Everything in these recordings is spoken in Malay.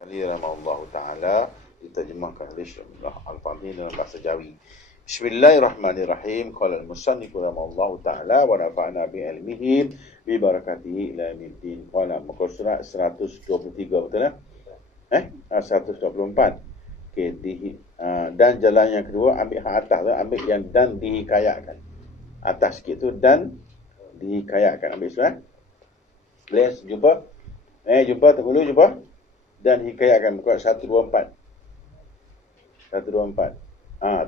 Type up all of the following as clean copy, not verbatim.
Ali rahimahullahu ta'ala diterjemahkan oleh Syekh Al-Fadhil dalam bahasa Jawi. Bismillahirrahmanirrahim. Qala al-musannif rahimahullahu ta'ala wa nafa'na bi ilmihi bi barakatihi ila yaumiddin. Qala muka surat 123 betul tak? 124. Okey, dan jalan yang kedua ambil hak atas tu, ambil yang dan dihikayatkan. Atas sikit tu dan dihikayatkan. Ambil surat. Boleh jumpa? Jumpa tak dulu jumpa? Dan hikayatkan muka 124. 124.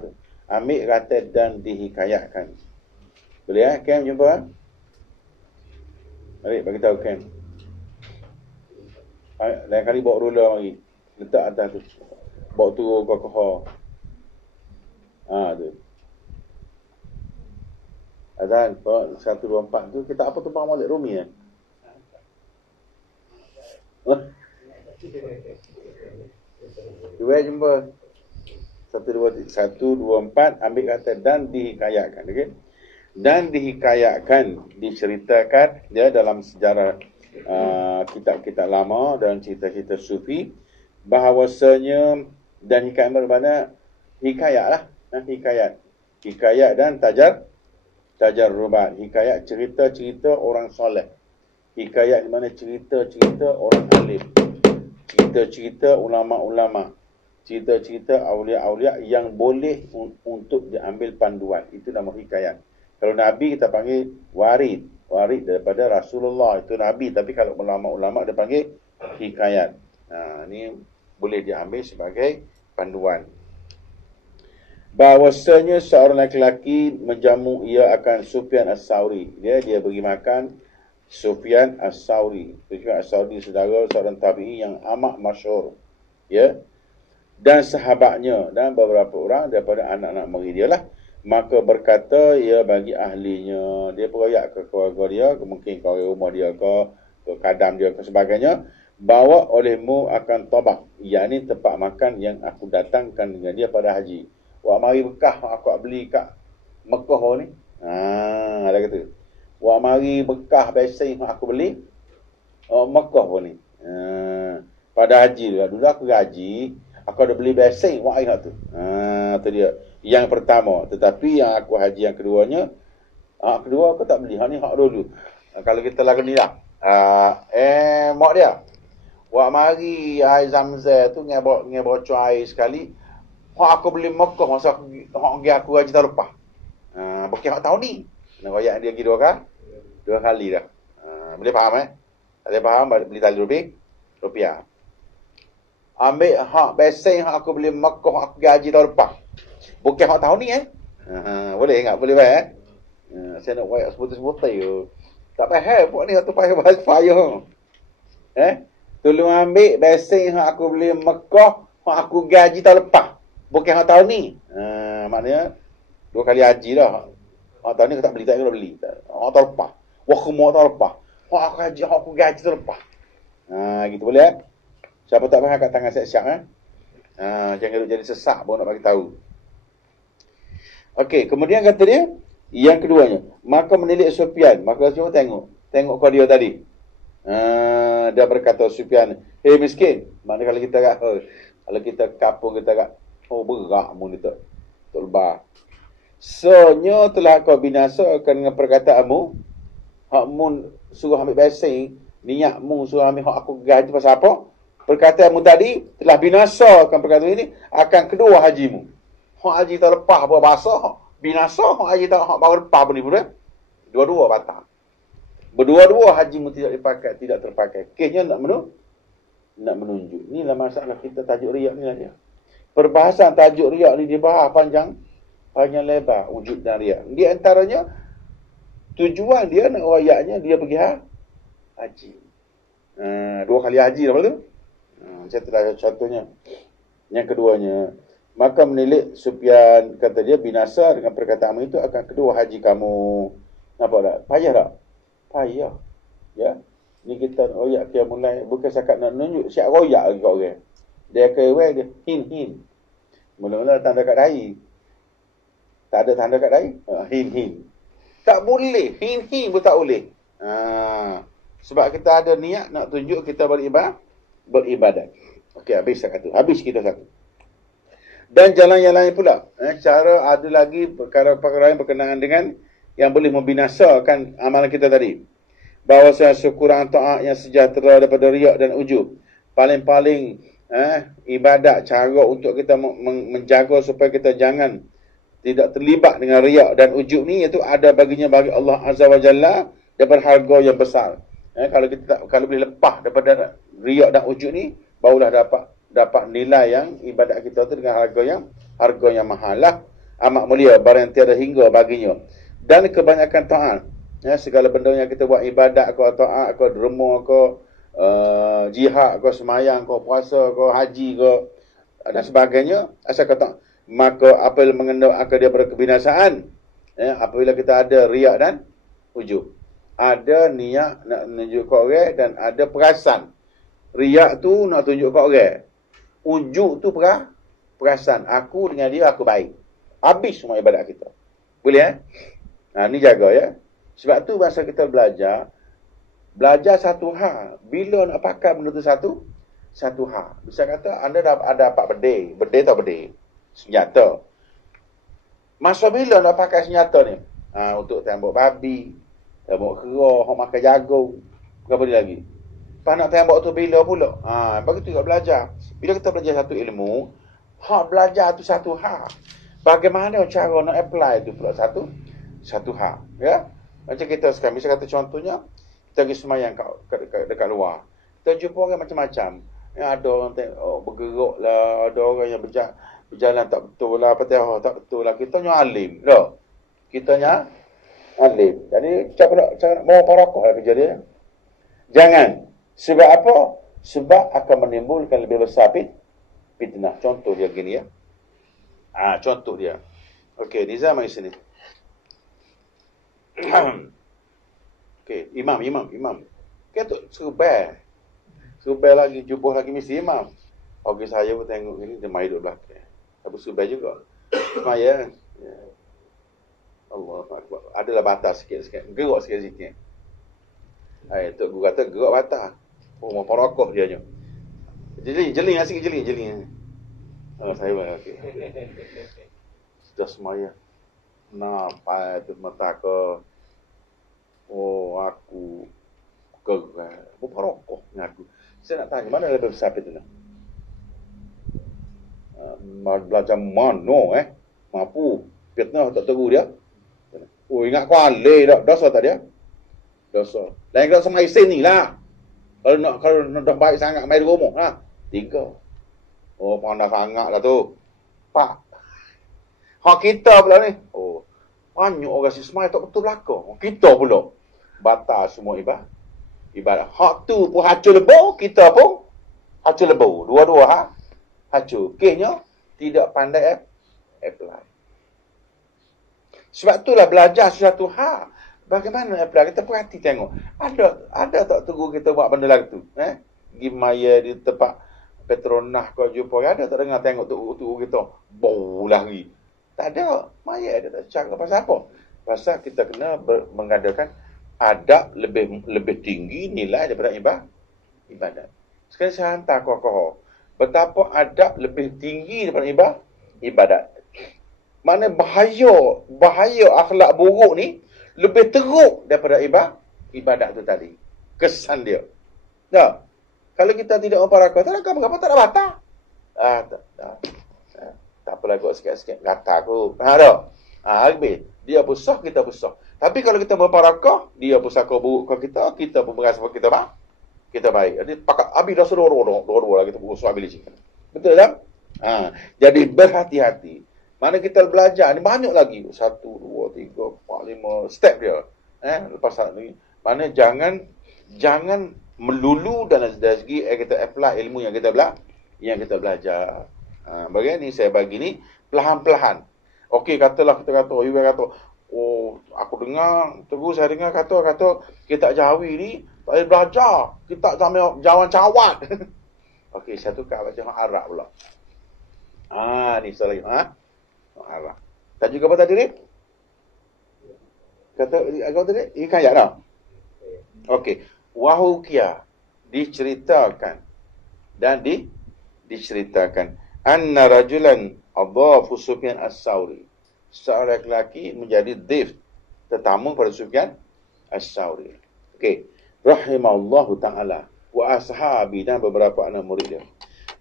Tu. Ambil kata dan dihikayatkan. Boleh Kem jumpa? Mari bagi tahu Kem. Lain kali bawa ruler mari. Letak atas tu. Bawa turun ke kohor. Tu. Azan 124 tu kita apa tu Pak Malik Rumi Dua jumpa 124 ambil kata dan dihikayatkan, okey. Dan dihikayatkan, diceritakan dia dalam sejarah kitab-kitab lama dan cerita-cerita sufi bahawasanya, dan hikayat bermakna hikayat lah, hikayat dan tajarrubat. Hikayat cerita-cerita orang soleh. Hikayat di mana cerita-cerita orang alim, cerita-cerita ulama-ulama, cerita-cerita awliya-awliya yang boleh untuk diambil panduan. Itu nama hikayat. Kalau Nabi kita panggil warid daripada Rasulullah, itu Nabi. Tapi kalau ulama-ulama dia panggil hikayat. Ini boleh diambil sebagai panduan. Bahawasanya seorang lelaki menjamu ia akan Sufyan As-Sauri. Dia beri makan Sufyan As-Sauri. Sufyan As-Sauri saudara seorang tabi'i yang amat masyhur. Ya. Dan sahabatnya dan beberapa orang daripada anak-anak mari dia lah. Maka berkata ia bagi ahlinya. Dia beroyak ke keluarga dia, mungkin ke rumah dia ke kadam dia ke sebagainya. Bawa olehmu akan tabak, yakni tempat makan yang aku datangkan dengan dia pada haji. Wah mari Bekah aku beli kat Mekah ni. Dia kata. Wah mari Bekah biasa yang aku beli Mekah pun ni. Pada haji dulu aku haji, aku ada beli biasa wah ingat tu. Tu dia. Yang pertama, tetapi yang aku haji yang keduanya, hak kedua aku tak beli. Hak ni hak dulu. Kalau kita lagu ni lah. Mak dia. Wah mari air Zamzam tu ngai bocor air sekali. Hak aku beli Mekah masa aku haji tahun lepas. Bukan hak tahun ni. Nak royak dia pergi dua kali dah. Boleh faham Tak boleh faham beli tali rupiah. Ambil hak besen hak aku beli Mekah aku pergi haji tahun lepas. Bukan hak tahun ni boleh enggak? Boleh saya nak royak sebutai tak payah buat ni satu payah bahas payah. Tolong ambil besen hak aku beli Mekah hak aku pergi haji tahun lepas. Bukan hak tahun ni. Maknanya dua kali haji dah. Hak tahun ni aku tak beli, tak beli. Hak tahun lepas. Wah, aku tahun lepas. Hak aku gaji tahun lepas. Gitu boleh Siapa tak faham kat tangan siap-siap jangan jadi sesak pun nak bagi tahu. Okey, kemudian kata dia, yang keduanya, maka menilik Sufyan. Maka semua tengok kau dia tadi. Dia berkata Sufyan, "Hei miskin." Maknanya kalau kita kapung kita kat berak mu ni tak lebah. Sonyo telah kau binasakan dengan perkataanmu. Hakmu suruh ambil besen, niatmu suruh ambil hak aku gaji pasal apa? Perkataanmu tadi telah binasakan perkataan ini akan kedua hajimu. Hak haji tak lepas buat bahasa, binasa hak haji tak hak baru lepas pun ni pun. Dua-dua batal. Berdua-dua hajimu tidak dipakai, tidak terpakai. Kesnya nak menunjuk. Inilah masalah kita tajuk riak ni lah dia. Perbahasan tajuk riak ni dibahas panjang lebar wujud dan riak. Di antaranya tujuan dia nak royaknya dia pergi haji. Dua kali haji dah betul? Saya telah contohnya. Yang keduanya, maka menilik Sufyan kata dia binasa dengan perkataan itu akan kedua haji kamu. Nampak tak? Payah tak? Payah. Ya. Ni kita royak dia mulai bukan sakat nak nunjuk siap royak lagi kat orang. Dia kewek dia hin. Mula-mula tanda kat dahi. Tak ada tanda kat dahi. Hin. Tak boleh. Hin pun tak boleh. Sebab kita ada niat nak tunjuk kita beribadat. Okey, habis satu. Habis kita satu. Dan jalan yang lain pula. Cara ada lagi perkara-perkara yang berkenaan dengan yang boleh membinasakan amalan kita tadi. Bahawa sekurang taat yang sejahtera daripada riak dan ujub. Paling-paling ibadat, cara untuk kita menjaga supaya kita jangan tidak terlibat dengan riak dan ujub ni, iaitu ada baginya bagi Allah Azza wa Jalla daripada harga yang besar. Kalau boleh lepas daripada riak dan ujub ni, barulah dapat nilai yang ibadat kita tu dengan harga yang mahal lah. Amat mulia, barang yang tiada hingga baginya. Dan kebanyakan taat, segala benda yang kita buat, ibadat ke, taat ke, derma ke, jihad ke, semayang ke, puasa ke, haji ke, dan sebagainya, asal kata, maka apabila mengenal akan dia berkebinasaan, apabila kita ada riak dan ujub. Ada niat nak tunjuk ke orang dan ada perasan. Riak tu nak tunjuk ke orang. Ujub tu perasan. Aku dengan dia, aku baik. Habis semua ibadat kita. Boleh ni jaga ya. Sebab tu masa kita belajar satu hal. Bila nak pakai benda tu satu hal. Bisa kata anda ada dapat bedil. Bedil tak bedil? Senjata. Masa bila nak pakai senjata ni? Untuk tembak babi, tembak kera, hok makan jagung. Apa dia lagi? Pas nak tembak tu bila pula? Begitu juga belajar. Bila kita belajar satu ilmu, hak belajar tu satu hal. Bagaimana cara nak apply tu pula satu hal. Ya? Macam kita sekarang, misalnya kata contohnya, kita pergi semayang dekat luar. Kita jumpa orang macam-macam. Ada orang bergerak lah, ada orang yang berjalan tak betul lah, Fatihah tak betul lah. Kita nya alim lah. Kita nya alim. Jadi cara nak mau parakoh lah kerja dia. Jangan. Sebab apa? Sebab akan menimbulkan lebih besar fitnah. Contoh dia gini ya. Contoh dia. Okey, Nizam mari sini. Okey, imam. Kita Subai lagi, jumpa lagi mesti imam. Okey, saya pun tengok gini, dia mai duduk belakang. Tapi Subai juga. Semaya. Ya. Allah Akbar. Adalah batas sikit-sikit. Gerak sikit-sikit. Tok guru kata gerak batas. Mau parakoh dia je. Jeling sikit jeling. Saya bilang okey. Sudah semaya. Nampak tu mata ke. Aku gerak. Mau parakoh dengan aku. Saya nak tanya, mana lebih besar fitnah? Belajar mana mampu fitnah tak tegur dia. Ingat kualai dah. Dosa tak dia? Dosa. Lain kalau sama isin ni lah. Kalau nak dah baik sangat main rumah lah. 3. Pandai sangat lah tu. 4. Hak kita pula ni. Banyak orang sismai tak betul belakang. Kita pula batal semua ibadat. Hak tu pun hacur lebau, kita pun hacur lebau. Dua-dua hacur. Kesnya tidak pandai apply. Sebab itulah belajar sesuatu hal. Bagaimana apply? Kita perhati tengok. Ada tak tegur kita buat benda lagi tu? Pergi maya di tempat Petronas kau jumpa. Ada tak dengar tengok tegur kita? Bau lagi. Tak ada. Maya ada tak cakap pasal apa? Pasal kita kena mengadakan adab lebih tinggi nilai daripada ibadat. Sekarang saya hantar kau. Betapa adab lebih tinggi daripada ibadat. Mana bahaya akhlak buruk ni lebih teruk daripada ibadat tu tadi. Kesan dia. Tak. Kalau kita tidak memperakau, tak ada batal. Tak apalah kot sikit-sikit. Kata aku. Habis. Dia pun sah, kita pun sah. Tapi kalau kita berparakah, dia pun sangka buruk ke kita pun merasa kita baik. Jadi pakat habis dah dua-dua lah kita berusaha ambil licin. Betul tak? Jadi berhati-hati. Mana kita belajar ni banyak lagi. 1, 2, 3, 4, 5 step dia. Lepas ni, mana jangan melulu dalam segi kita apply ilmu yang kita belajar. Bagaimana saya bagi ni perlahan-perlahan. Okey, katalah kita kata, aku dengar, terus saya dengar kata kita Jawi ni tak boleh belajar. Kita jawan cawat. Okey, saya tukar baca Arab pula. Ni soal lagi. Arab. Tajuk apa tadi ni? Kata agak tadi ikan ayat dah. Okey, wahukia diceritakan dan diceritakan anna rajulan adhafu Sufyan as-Sauri. Seorang lelaki menjadi dhif, tetamu pada Sufyan as-Sauri. Okey. Rahimallahu ta'ala wa ashabi, dan beberapa anak murid dia.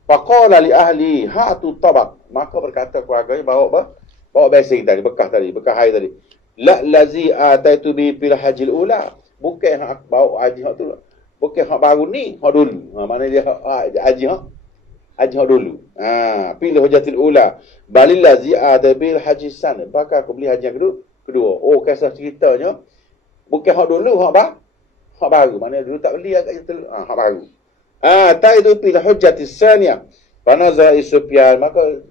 Faqala li ahli hatu tabaq. Maka berkata keluarganya, bawa basing tadi, bekah air tadi. La lazi ataitu bi fil hajil ula. Bukan hak bawa haji hak tu. Bukan hak baru ni, hak dulu. Mana dia haji hak dulu. Fil hajatil ula. Balil lazi ataitu bil haji sana. Bakal aku beli haji yang kedua. Oh, kisah ceritanya bukan hak dulu, hak baru. Mana dulu tak beli hak baru. Taitu fil hajatis saniyah. Panazai Sufyan, maka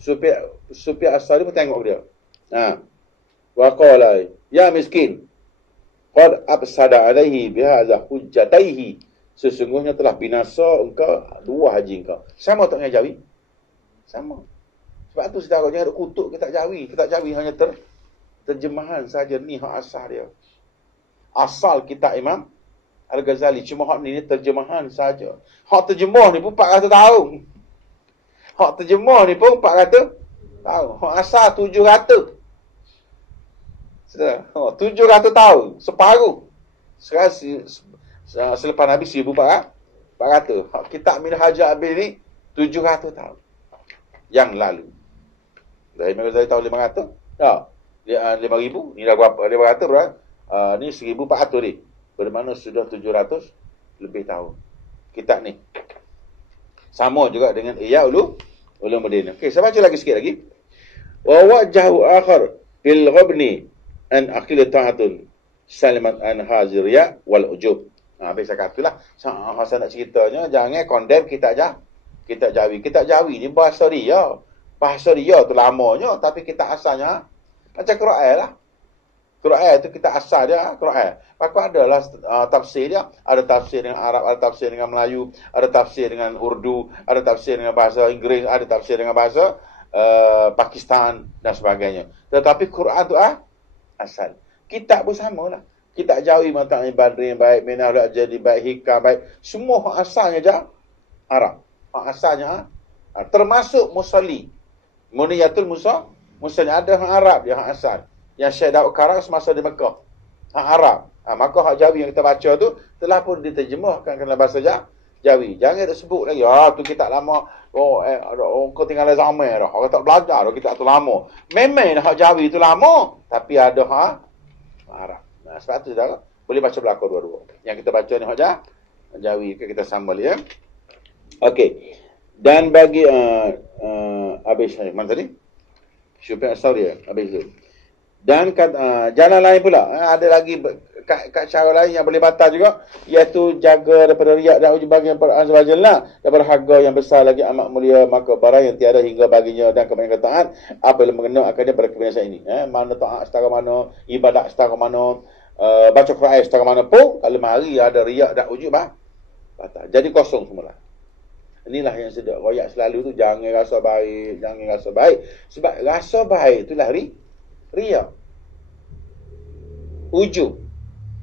Sufyan as-Sauri pun tengok dia. Wa qala ya miskin qad absada alaihi bihadza hujjataihi. Sesungguhnya telah binasa engkau dua haji engkau. Sama tak dengan Jawi? Sama. Sebab tu saudara jangan duk kutuk kita Jawi. Kita Jawi hanya terjemahan saja, ni hak asal dia. Asal kita Imam Al-Ghazali, cuma hak ni terjemahan saja. Hak terjemah ni pun 400 tahun. Hak terjemah ni pun 400 tahun. Hak asal 700. Sudah, 700 tahun, separuh. Sekarang selepas Nabi 1400. Kitab Minhaj Abil ni 700 tahun yang lalu. Dari Imam Ghazali tahun 500. Ya, 5,000. Ni dah berapa? 500 berapa? Ni 1,400 ni. Bermakna sudah 700 lebih tahun. Kitab ni sama juga dengan Ihya Ulumuddin. Okey, saya baca lagi sikit lagi. Wa wajhu akhar fil ghabni an aqil ta'atun salimat an haziriya wal ujub. Habis saya katalah, saya nak ceritanya jangan condemn kita Jawi. Kita Jawi ni bahasa dia. Bahasa dia tu lamanya, tapi kita asalnya macam Quran lah. Quran tu kita asal dia Quran. Maka adalah tafsir dia. Ada tafsir dengan Arab, ada tafsir dengan Melayu, ada tafsir dengan Urdu, ada tafsir dengan bahasa Inggeris, ada tafsir dengan bahasa Pakistan dan sebagainya. Tetapi Quran tu asal. Kitab pun sama lah. Kitab Jawi, Mata'in Badrin baik, Minahul Ajadi baik, Hikam baik. Semua hak asalnya je Arab. Hak asalnya termasuk Musalli. Muniyatul Musalli ada hak Arab dia, hak asal. Yang Syekh Daud Karang semasa di Mekah. Hak Arab. Maka hak Jawi yang kita baca tu telah pun diterjemahkan dalam bahasa Jawi. Jangan sebut lagi, tu kitab lama. Kau tinggal zaman dah. Orang tak belajar dah kitab tu lama. Memang hak Jawi tu lama, tapi ada hak Arab. Sebab tu saudara, boleh baca belakang dua-dua. Yang kita baca ni hak Jawi. Kita sambal ya. Okey. Dan bagi habis mana tadi? Sufyan as-Sauri habis tu. Dan jalan lain pula, ada lagi kat cara lain yang boleh batal juga, iaitu jaga daripada riak dan uji bagian azwajillah, daripada harga yang besar lagi amat mulia, maka barang yang tiada hingga baginya dan kebanyakan taat apabila mengenal akannya pada kebinasaan ini. Mana taat setara mana, ibadat setara mana, baca Quran setara mana pun, kalau mari ada riak dan uji batal. Jadi kosong semula. Inilah yang sedap royak selalu tu, jangan rasa baik. Sebab rasa baik itulah riak. Ujub.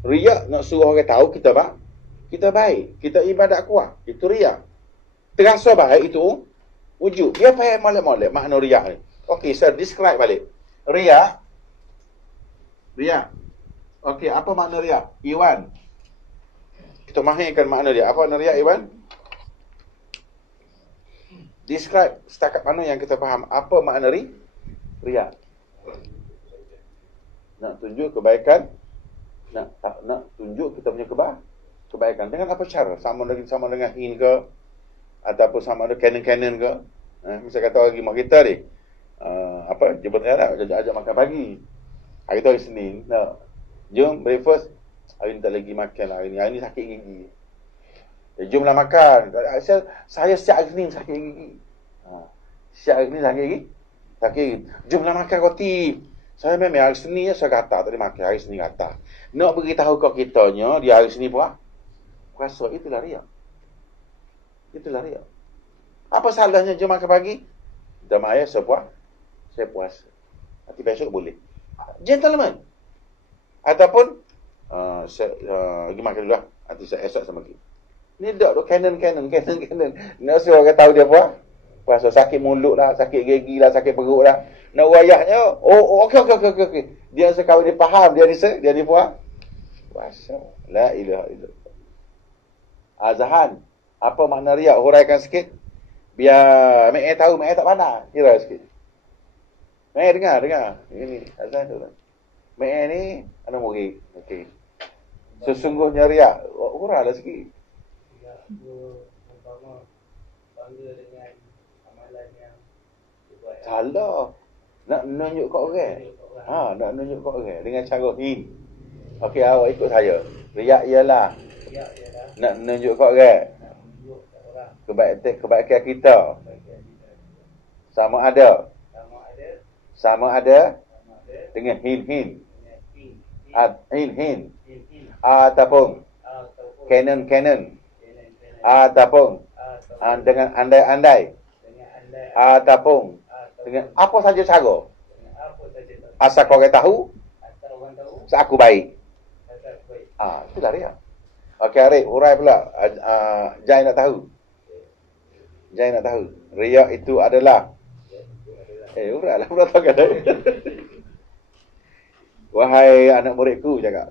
Riak nak suruh orang tahu kita baik. Kita ibadat kuat. Itu riak. Terasa baik itu ujub. Dia payah molek-molek makna riak ni. Okey, saya describe balik. Riak. Okey, apa makna riak? Iwan. Kita mahirkan makna dia. Apa makna riak, Iwan? Describe setakat mana yang kita faham. Apa makna riak? Nak tunjuk kebaikan, nak tunjuk kita punya kebaikan. Dengan apa cara? Sama dengan hin ke, ataupun sama ada canon ke. Misal kata orang rumah kita ni, jemput anak, ajak makan pagi. Hari tu hari Senin, jom breakfast. Hari ni tak lagi makan hari ni sakit gigi. Jomlah makan. Saya setiap hari Senin sakit gigi. Setiap hari Senin sakit gigi. Jomlah makan roti. Saya memang hari Senin saya kata tadi makan, hari Senin kata. Nak beritahu kau kitanya dia hari Senin puasa, itulah riak. Apa salahnya jom makan pagi? Dah mak ayah saya puasa. Nanti besok boleh. Gentleman. Ataupun saya pergi makan dulu lah. Nanti saya esok sama lagi. Ni dok tu canon. Nak suruh orang tahu dia apa? Puasa sakit mulut lah, sakit gigi lah, sakit perut lah. Nak wayahnya, okey. Dia sekali dia faham, dia puas. Puasa. La ilaha illallah. Azhan, apa makna riak? Huraikan sikit. Biar Mek tahu, Mek tak pandai. Kira sikit. Mek dengar. Ini azan tu. Mek ni anak murid. Okey. Sesungguhnya riak. Hurailah sikit. Umpama bangga dengan amalan yang dibuat. Salah. Nak nunjuk kat orang. Nak nunjuk kat orang dengan cara hin. Okey, awak ikut saya. Riak ialah nak nunjuk kat orang. Kebaikan kita. Sama ada dengan hin. Hin. Ataupun canon. Ataupun dengan andai. Ataupun dengan apa saja cara. Asal kau orang tahu, aku baik. Itulah dia. Okey, Arif, hurai pula. Jai nak tahu. Riak itu adalah. Hurai lah. Pula tahu kan. Wahai anak muridku, cakap.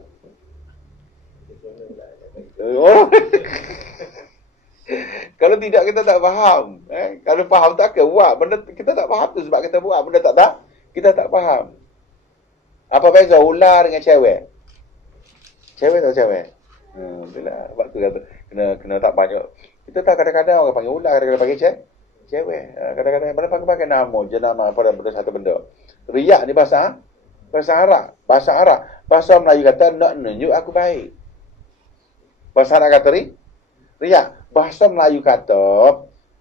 Kalau tidak kita tak faham. Kalau faham tak ke buat. Benda kita tak faham tu sebab kita buat. Benda tak kita tak faham. Apa beza ular dengan cewek? Cewek atau cewek? Itulah. Sebab tu kata kena tak banyak. Kita tak kadang-kadang orang panggil ular, kadang-kadang panggil cewek. Kadang-kadang mana pakai nama, jenama pada benda satu benda. Riak ni bahasa Arab. Bahasa Melayu kata nak nunjuk aku baik. Bahasa Arab kata riak. Bahasa Melayu kata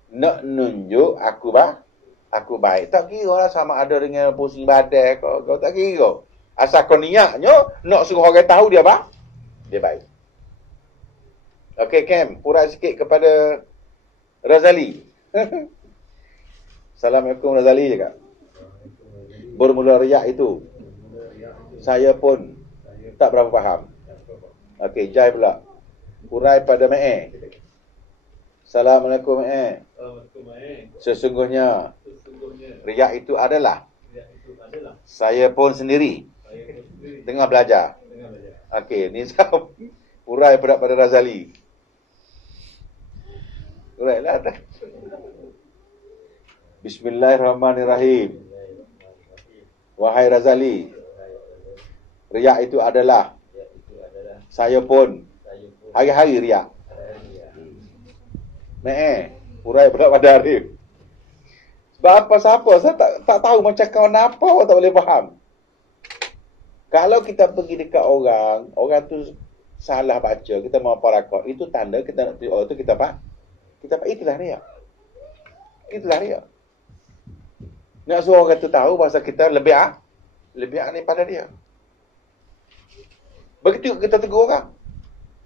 nak nunjuk aku baik. Tak kira lah sama ada dengan pusing badan kau tak kira. Asal kau niatnya nak suruh orang tahu dia baik. Okey, Kem, hurai sikit kepada Razali. Assalamualaikum Razali cakap. Bermula riak itu. Saya pun tak berapa faham. Okey, Jai pula. Hurai pada Mek. Assalamualaikum Mek. Sesungguhnya riak itu adalah saya pun sendiri tengah belajar. Okey, ni hurai pada Razali. Hurailah. Bismillahirrahmanirrahim. Wahai Razali, riak itu adalah saya pun hari-hari riak. Hurai pada Arif. Sebab apa siapa? Saya tak tahu macam kawan apa, orang tak boleh faham. Kalau kita pergi dekat orang tu salah baca, kita mau parakot, itu tanda kita nak tunjuk orang tu kita itulah riak. Nak suruh orang tu tahu bahasa kita lebih daripada dia. Begitu kita tegur orang.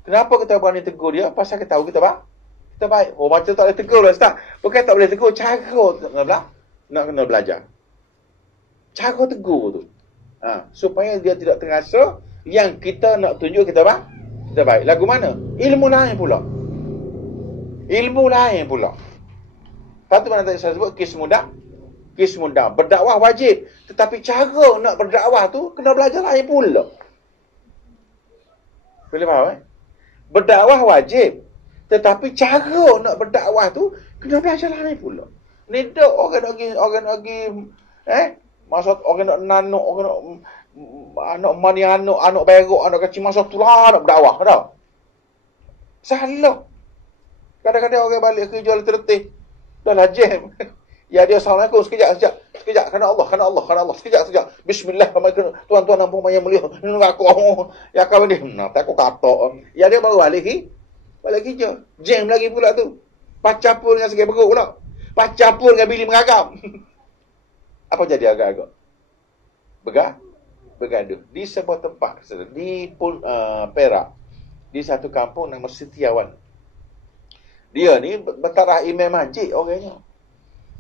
Kenapa kita berani tegur dia? Pasal kita tahu kita baik. Oh, macam tak boleh tegur lah, Ustaz. Bukan tak boleh tegur, cara nak kena belajar. Cara tegur tu. Supaya dia tidak terasa yang kita nak tunjuk kita baik. Lagu mana? Ilmu lain pula. Satu mana tadi saya sebut kismu dah. Berdakwah wajib. Tetapi cara nak berdakwah tu kena belajar lain pula. Boleh faham? Berdakwah wajib. Tetapi cara nak berdakwah tu kena belajar lain pula. Ni dok orang lagi maksud orang nak nanuk, orang nak anak mani anak berok, anak kecil masa tu lah nak berdakwah dah. Salah. Kadang-kadang orang balik kerja letih. Dah lah jam. Ya dia assalamualaikum sekejap. Kerana Allah. Sekejap. Bismillahirrahmanirrahim. Tuan-tuan ampun yang mulia. Aku ya kau ni. Tak aku kata. Ya dia baru balik kerja. Jam lagi pula tu. Pacapur dengan segi beruk pula. Pacapur dengan bilik mengagam. Apa jadi agak-agak? Bergaduh. Di sebuah tempat. Di Perak. Di satu kampung nama Setiawan. Dia ni bertarah imam masjid orangnya.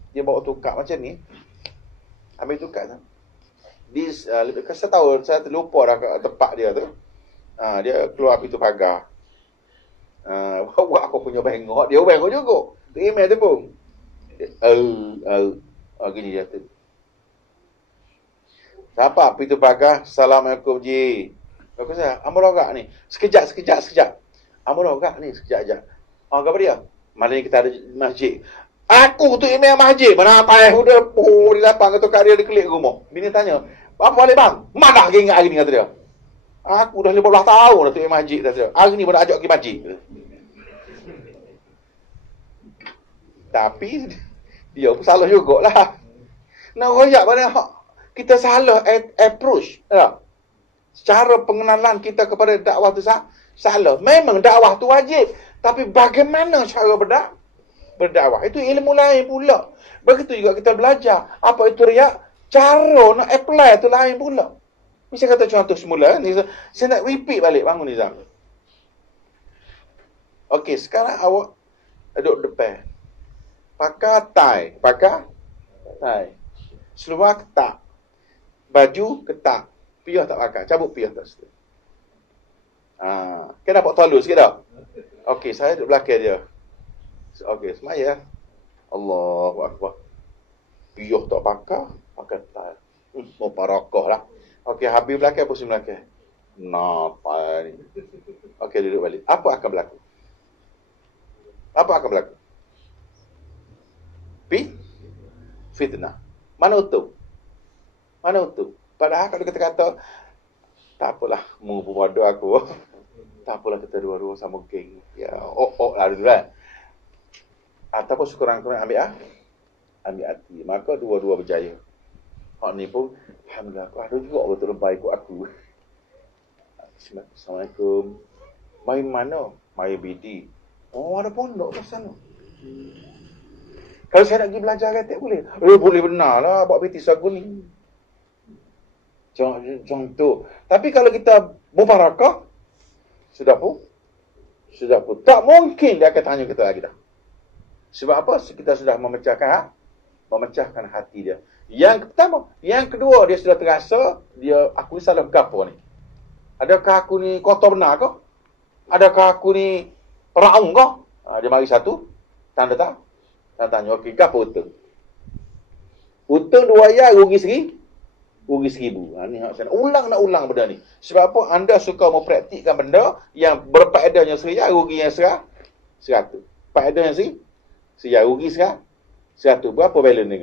Dia bawa tukar macam ni. Ambil tukar tu. Saya tahu, saya terlupa dah tempat dia tu. Dia keluar pintu pagar. Bawa aku punya bengok, dia bengok juga. Tu email tu pun. Gini dia tu. Siapa pintu pagar? Assalamualaikum ji. Aku kata, amal orang ni. Sekejap. Amal orang ni, sekejap aja. Apa dia? Malam ni kita ada masjid. Aku tu email masjid. Mana apa udah di lapang atau kat dia klik rumah. Bini tanya, apa balik bang? Mana lagi ingat hari ni kata dia. Aku dah 15 tahun dah tu email masjid kata dia. Hari ni baru ajak pergi masjid. Tapi dia pun salah jugalah. Nak royak pada kita salah approach. Tak? Cara pengenalan kita kepada dakwah tu salah. Memang dakwah tu wajib. Tapi bagaimana cara berdakwah? Itu ilmu lain pula. Begitu juga kita belajar. Apa itu riak? Cara nak apply tu lain pula. Misal kata contoh semula. Saya nak repeat balik bangun Nizam. Okey, sekarang awak duduk depan. Pakai tie. Seluar ketak. Baju ketak. Piyah tak pakai. Cabut piyah tak situ. Kan dapat tolong sikit tak? Okey, saya duduk belakang dia. Okey, semaya. Allahu Akbar. Piyah tak pakai tie. Mau parakah lah. Okey, habis belakang, pusing belakang. Napa ni? Okey, duduk balik. Apa akan berlaku? Fitnah. Mana utuh? Padahal kalau kita kata, tak apalah, mu berbodoh aku. Tak apalah, kita dua-dua sama geng. Ya, lah dulu lah. Ataupun sekurang-kurang ambil hati. Maka dua-dua berjaya. Hak ni pun, alhamdulillah, aku ada juga betul baik ikut aku. Assalamualaikum. Main mana? Main BD. Oh, ada pondok ke sana. Kalau saya nak pergi belajar katak boleh? Boleh benar lah. Buat BT sagu ni. Contoh. Tapi kalau kita mubarakah, sudah pun. Tak mungkin dia akan tanya kita lagi dah. Sebab apa? Kita sudah memecahkan hati dia. Yang pertama. Yang kedua, dia sudah terasa, aku ni salah berapa ni? Adakah aku ni kotor benar ke? Adakah aku ni peraung ke? Dia mari satu. Tanda tak? Tanda tanya, okey, apa hutang? Hutang 2 ayat, rugi 1,000. Ni saya nak ulang benda ni. Sebab apa? Anda suka mempraktikkan benda yang berfaedahnya seriah, rugi yang 100. Faedahnya seriah, rugi 100. Berapa balance ni?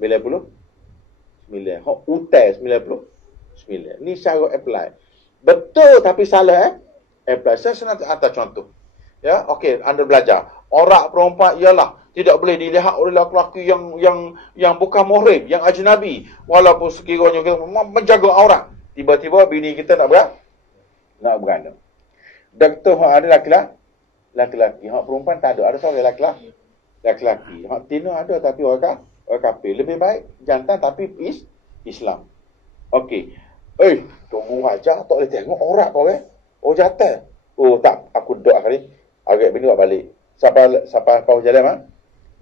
90? Hak utai 99. Ni cara apply. Betul tapi salah apply. Saya nak hantar contoh. Ya, okey, anda belajar. Orang perempuan ialah tidak boleh dilihat oleh lelaki yang bukan muhrim, yang ajnabi, walaupun sekiranya kita menjaga aurat. Tiba-tiba bini kita nak beranak. Doktor hak ada laki-laki, hak perempuan tak ada. Ada seorang laki-laki. Hak tina ada tapi orang kafir. Lebih baik jantan tapi Islam. Okey. Tunggu aja, tak boleh tengok aurat kau Oh, jantan. Oh, tak, aku duduk kali. Agak bini buat balik. Siapa kau jalan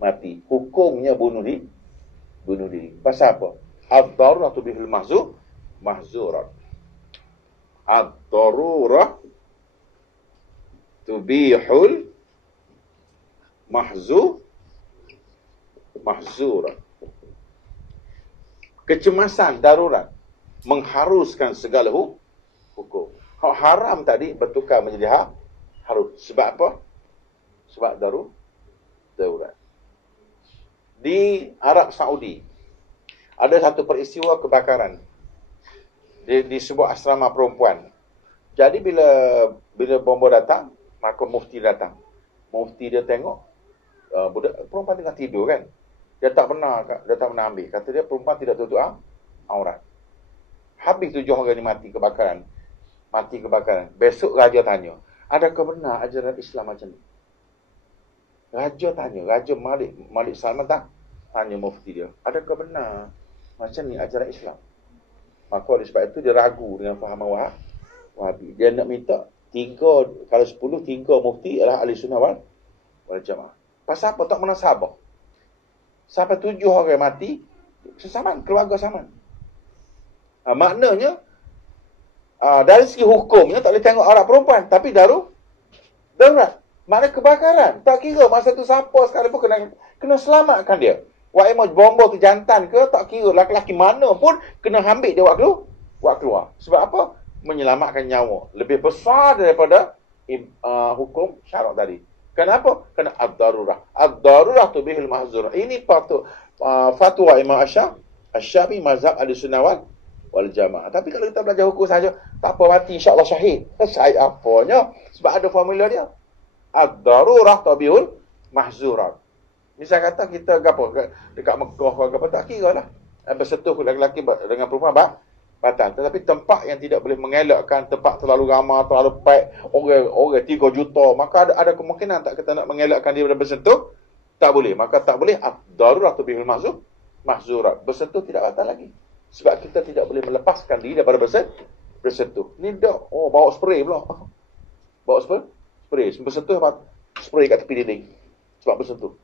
mati. Hukumnya bunuh diri. Pasal apa? Ad-darurah tubihul mahzurat. Ad-darurah tubihul mahzurat. Kecemasan darurat mengharuskan segala hukum. Hak haram tadi bertukar menjadi harus. Sebab apa? Sebab darurat. Di Arab Saudi ada satu peristiwa kebakaran di sebuah asrama perempuan. Jadi bila bomba datang, maka mufti datang. Mufti dia tengok budak perempuan tengah tidur kan. Dia tak pernah ambil. Kata dia perempuan tidak tutup aurat. Habis 7 orang ni mati kebakaran. Besok raja tanya, adakah benar ajaran Islam macam ni? Raja Malik Salman tanya mufti dia, adakah benar macam ni ajaran Islam? Maka oleh sebab itu dia ragu dengan fahaman Wahabi. Dia nak minta 3, kalau 10, 3 mufti adalah ahli sunnah wal jamaah. Pasal apa? Tak pernah sabar. Sampai 7 orang mati, sesaman, keluarga saman. Maknanya, dari segi hukumnya tak boleh tengok aurat perempuan, tapi darurat. Maknanya kebakaran. Tak kira masa tu siapa sekali pun kena selamatkan dia. Wak mau bomba tu jantan ke, tak kira laki-laki mana pun kena ambil dia wak keluar. Sebab apa? Menyelamatkan nyawa. Lebih besar daripada hukum syarak tadi. Kenapa? Kerana ad-darurah. Ad-darurah tubihul mahzurah. Ini patut fatwa Imam Asy-Syafi'i mazhab Ahlussunnah wal Jamaah. Tapi kalau kita belajar hukum saja, tak apa mati insya-Allah syahid. Syahid apanya? Sebab ada formula dia. Ad-darurah tubihul mahzurah. Misal kata kita dekat Mekah ke apa, tak kira lah. Bersentuh lelaki dengan perempuan batal. Tetapi tempat yang tidak boleh mengelakkan, tempat terlalu ramai, terlalu pack, orang 3 juta, maka ada kemungkinan tak kita nak mengelakkan dia bersentuh, tak boleh. Maka tak boleh darurat bihul mahzurat. Bersentuh tidak batal lagi. Sebab kita tidak boleh melepaskan diri daripada bersentuh. Ni dah, bawa spray pula. Bawa spray. Bersentuh spray kat tepi dinding. Sebab bersentuh.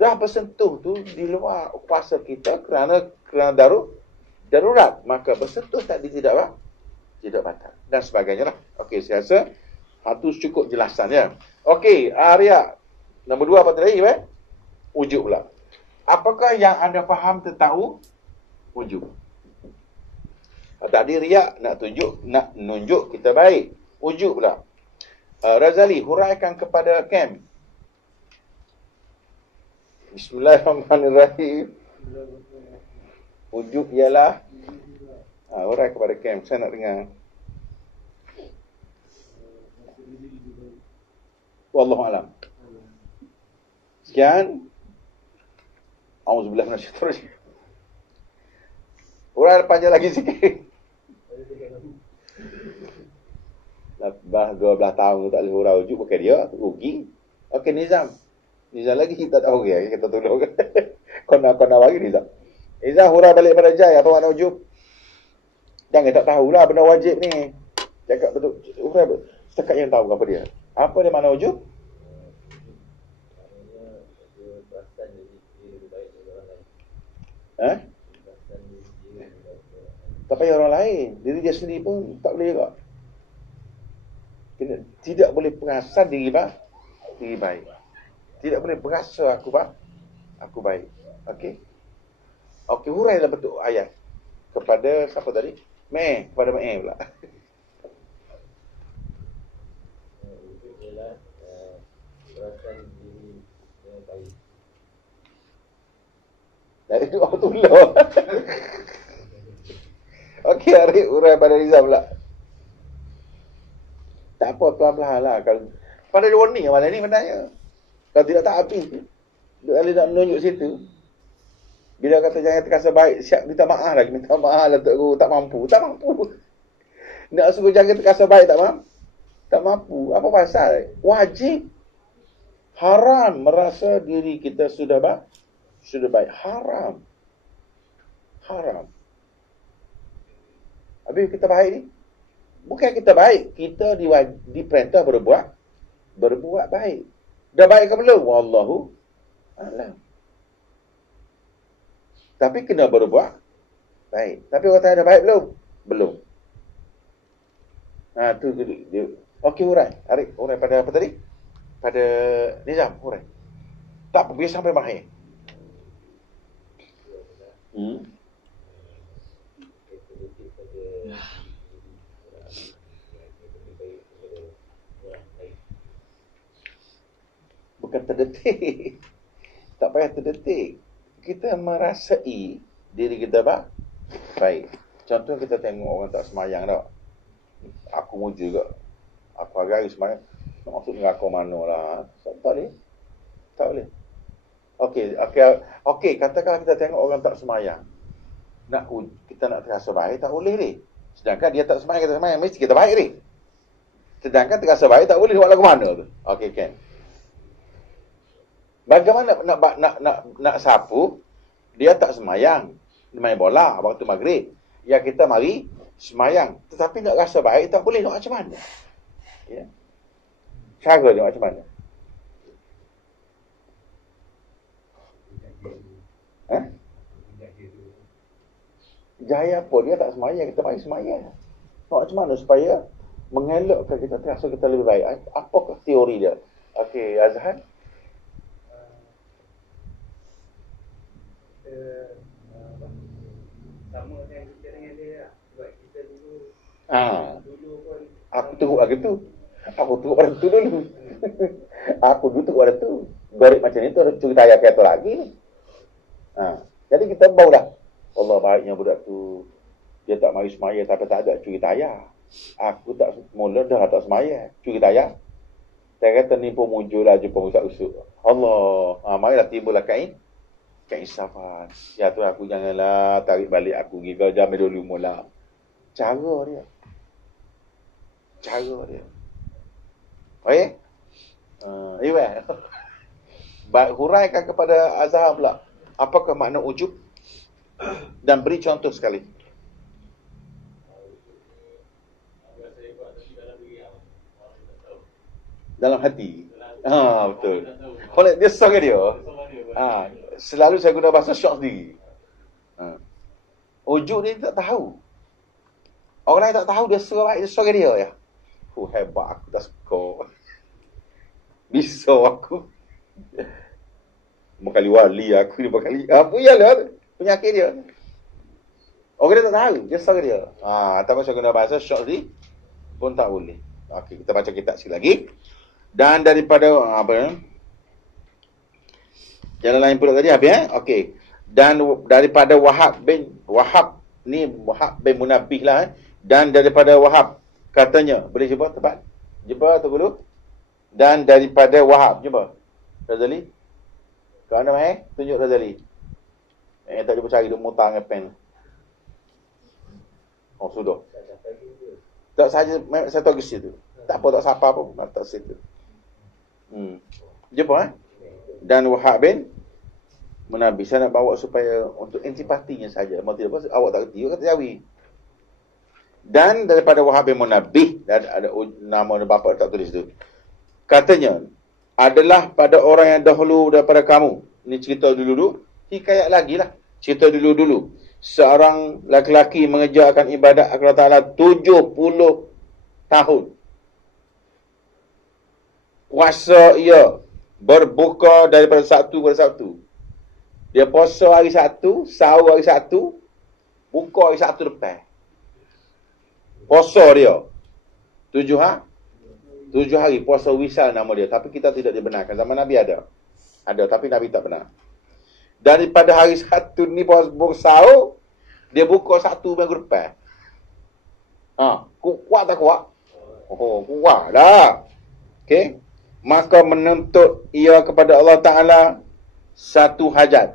Dah bersentuh tu di luar kuasa kita kerana darurat, maka bersentuh tadi tidak batal dan sebagainya lah. Okey, saya rasa itu cukup jelasan ya. Okey, Arya nombor 2 apa tadi? Wujub pula. Apakah yang anda faham tentang wujub? Tadi riak nak nunjuk kita baik. Wujub pula. Razali huraikan kepada Kem. Bismillahirrahmanirrahim. Wujub ialah urai kepada Kem. Saya nak dengar. Wallahu alam. Sekian. Auzubillahi minasyaitonir rajim. Urai panjang lagi sikit. 12 tahun tak boleh urai wujub pakai dia, rugi. Okey, Nizam lagi kita tahu ya, kita tolong. Kena bagi Nizam. Nizam hurah balik pada Jai, apa makna wujub? Jangan tak tahulah benda wajib ni. Cakap betul. Hurah setakat yang tahu apa dia. Apa dia makna wujub? Tak payah orang lain, diri dia sendiri pun tak boleh juga. Tidak boleh perasan diri baik. Tidak boleh berasa aku baik. Okey. Okey, hurailah bentuk ayat kepada siapa tadi? Kepada pula. Wujud ialah perasan diri yang baik. Dari itu apa tulah? Okey, Arif hurai pada Rizal pula. Tak apa, pelan-pelan lah. Kalau pada warning malam ni benarnya. Kalau tidak tak habis. Dia nak menunjuk situ. Bila kata jangan terasa baik, siap minta maaf lagi. Minta maaf lah Tok Guru, tak mampu. Nak suruh jangan terasa baik, tak mampu. Apa pasal? Wajib. Haram merasa diri kita sudah baik. Haram. Habis kita baik ni. Bukan kita baik. Kita diperintah berbuat baik. Dah baik ke belum? Wallahu a'lam. Tapi kena berbuat baik. Tapi orang tanya dah baik belum? Belum. Tu dia. Okey, hurai. Arif, hurai pada apa tadi? Pada Nizam, hurai. Tak apa, biar sampai mahir. Bukan terdetik. Tak payah terdetik. Kita merasai diri kita baik. Contoh kita tengok orang tak semayang tak. Aku mau juga. Aku agak semayang. Maksud neraka mana lah. Tak boleh. Okey, katakanlah kita tengok orang tak semayang. Kita nak terasa baik, tak boleh ni. Sedangkan dia tak semayang, kita semayang, mesti kita baik ni. Sedangkan terasa baik, tak boleh buat lagu mana tu. Okey, Ken. Bagaimana nak sapu? Dia tak semayang, dia main bola waktu maghrib. Ya kita mari semayang, tetapi nak rasa baik tak boleh. Nak macam mana? Ya. Cara dia macam mana? Jaya apa? Dia tak semayang, kita mari semayang. Nak macam mana supaya mengelakkan kita terasa kita lebih baik. Apakah teori dia? Okey, Azhan. Sama dengan kita dengan dia lah. Sebab kita dulu pun Aku tengok lagi tu. Aku tengok pada tu dulu. Aku dulu tengok pada tu. Gorek macam ni tu ada cerita ayat kata lagi. Jadi kita baulah. Allah baiknya budak tu. Dia tak mari semaya tapi tak ada cerita ayat. Aku tak mula dah tak semaya. Cerita ayat. Saya kata ni pun muncul lah jumpa tak usuk. Allah. Marilah timbullah kain insafan. Ya tu aku janganlah tarik balik aku pergi kau jam dulu mula. Cara dia. Okey? Iwan. Huraikan kepada Azhar pula. Apakah makna ujub? Dan beri contoh sekali. Dalam hati. Betul. Oleh dia sangat dia. Selalu saya guna bahasa syok sendiri. Ujub ni tak tahu. Orang lain tak tahu dia suara dia ya. Hebat aku tak suka. Bisa aku. Berkali wali aku ni berkali. Apa ialah penyakit dia. Orang dia tak tahu dia suara dia. Tapi saya guna bahasa syok sendiri pun tak boleh. Okey, kita baca kitab sekali lagi. Dan daripada jalan lain pula tadi habis Okey. Dan daripada Wahab bin Munabbih lah Dan daripada Wahab katanya, boleh jumpa tempat? Jumpa tu dulu. Dan daripada Wahab, jumpa. Razali. Kau nak main? Tunjuk Razali. Tak jumpa cari dia mutang dengan pen. Sudah. Tak saja saya tahu ke situ. Tak apa tak siapa pun nak tak situ. Jumpa Dan Wahab bin Munabbih. Saya nak bawa supaya untuk antipatinya saja. Mau tidak apa awak tak kerti, kata Jawi. Dan daripada Wahab bin Munabbih, ada nama bapa tak tulis tu. Katanya, adalah pada orang yang dahulu daripada kamu. Ini cerita dulu-dulu. Hikayat lagi lah. Cerita dulu-dulu. Seorang lelaki mengerjakan ibadat Allah Ta'ala 70 tahun. Puasa ia berbuka daripada Sabtu kepada Sabtu. Dia puasa hari Sabtu, sahur hari Sabtu, buka hari Sabtu depan. Puasa dia 7 hari puasa wisal nama dia. Tapi kita tidak dibenarkan. Zaman Nabi ada, tapi Nabi tak benar. Daripada hari Sabtu ni puasa sahur, dia buka Sabtu minggu depan. Kuat tak kuat? Kuat dah. Okey. Maka menuntut ia kepada Allah Ta'ala satu hajat.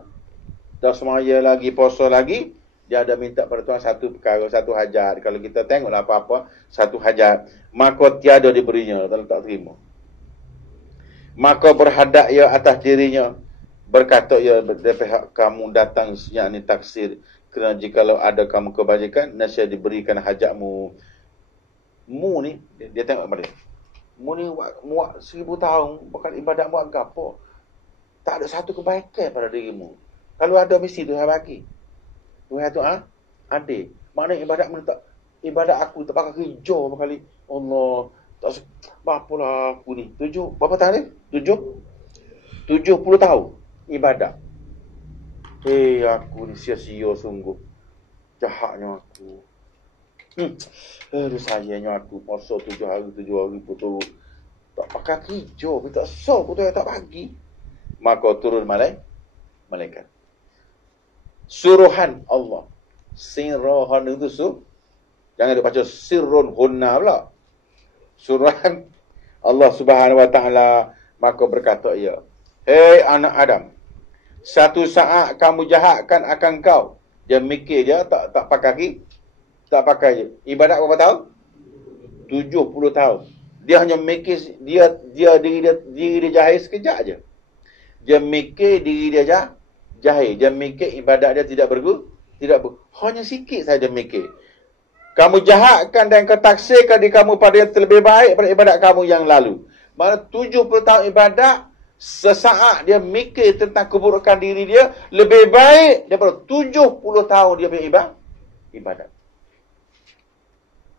Dah semaya lagi, puasa lagi, dia ada minta pada Tuhan satu perkara, satu hajat. Kalau kita tengoklah apa-apa, satu hajat. Maka tiada diberinya, kalau tak terima. Maka berhadap ia atas dirinya. Berkata ia dari pihak kamu datang, yakni taksir. Kerana jikalau ada kamu kebajikan, nasihat diberikan hajatmu. Mu ni, dia tengok pada dia. Mu ni muak 1000 tahun, bukan ibadat muak ke apa. Tak ada satu kebaikan pada dirimu. Kalau ada, mesti Tuhan bagi. Tuhan tu ada. Maknanya ibadat aku tak pakai kerja berkali. Allah, tak berapa aku ni. Berapa tahun ni? 70 tahun ibadat. Aku ni sia-sia sungguh. Jahatnya aku. Sayangnya aku puasa 7 hari putus. Tak pakai kerja, minta sol pun Tuhan tak bagi. Maka turun malaikat. Suruhan Allah. Sirrohan itu jangan dibaca sirrun hunna pula. Suruhan Allah Subhanahu Wa Ta'ala. Maka berkata ia, hei anak Adam, satu saat kamu jahatkan akan kau. Dia mikir dia tak pakai ibadat berapa tahun? 70 tahun. Dia hanya mikir diri dia jahil sekejap aja. Dia mikir diri dia jahil. Dia mikir ibadat dia tidak berguna. Hanya sikit saja mikir. Kamu jahatkan dan kau taksirkan diri kamu pada yang terlebih baik pada ibadat kamu yang lalu. Mana 70 tahun ibadat, sesaat dia mikir tentang keburukan diri dia lebih baik daripada 70 tahun dia punya ibadat.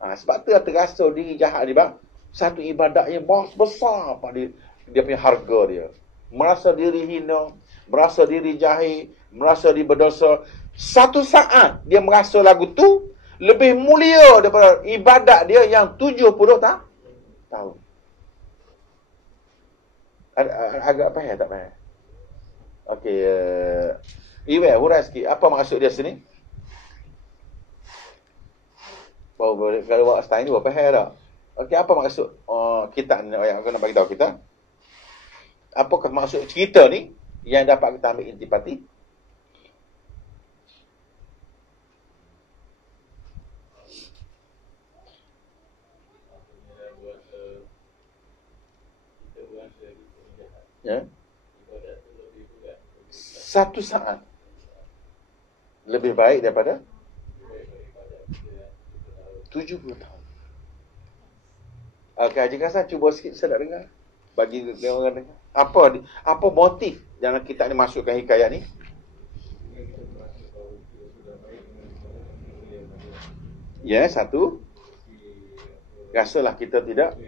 Sebab tu terasa diri jahat ni bang. Satu ibadat yang besar pada dia punya harga dia. Merasa diri hina, merasa diri jahil, merasa diri berdosa. Satu saat dia merasa lagu tu lebih mulia daripada ibadat dia yang 70 tahun. Agak payah tak payah? Okey, Iwe, hurai sikit. Apa maksud dia sini? Kalau buat style ni, apa hal tak? Okey, apa maksud kita ni yang kena bagi tahu kita? Apakah maksud cerita ni yang dapat kita ambil intipati? Ya. Satu saat lebih baik daripada 70 tahun. Okey, Haji Kassan cuba sikit saya nak dengar. Bagi dia orang dengar. Apa motif jangan kita ni masukkan hikayat ni? Ya, satu. Rasalah kita tidak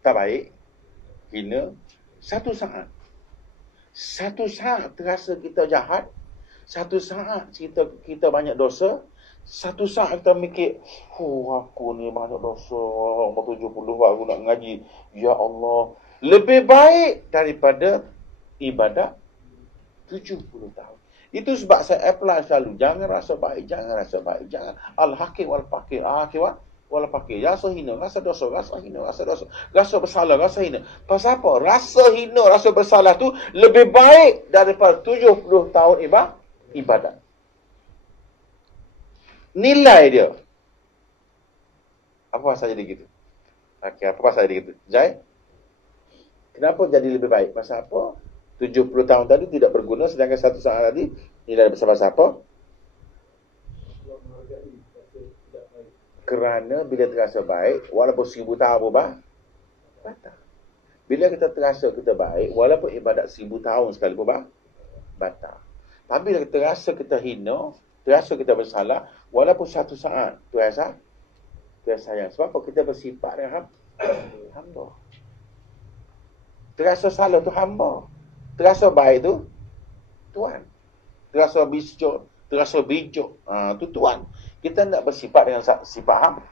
tak baik, hina. Satu saat terasa kita jahat. Satu saat kita banyak dosa. Satu saat kita mikir, aku ni banyak dosa, 70 aku nak ngaji. Ya Allah, lebih baik daripada ibadat 70 tahun. Itu sebab saya apply selalu. Jangan rasa baik. Jangan. Al-Hakim wal-Fakir. Al-Hakim wal-Fakir. Rasa hina, rasa dosa, rasa hina, rasa dosa. Rasa bersalah, rasa hina. Pasal apa? Rasa hina, rasa bersalah tu lebih baik daripada 70 tahun ibadat. Nilai dia. Apa pasal jadi gitu? Okey, apa pasal jadi gitu? Jai? Kenapa jadi lebih baik? Pasal apa? 70 tahun tadi tidak berguna, sedangkan satu saat tadi nilai pasal apa? Kerana bila terasa baik, walaupun 1000 tahun berubah, batal. Bila kita terasa kita baik, walaupun ibadat 1000 tahun sekali berubah, batal. Tapi bila kita rasa kita hina, terasa kita bersalah, walaupun satu saat, terasa sayang. Sebab apa? Kita bersifat dengan hamba. Terasa salah tu hamba. Terasa baik tu Tuhan. Terasa bijak, tu Tuhan. Kita nak bersifat dengan sifat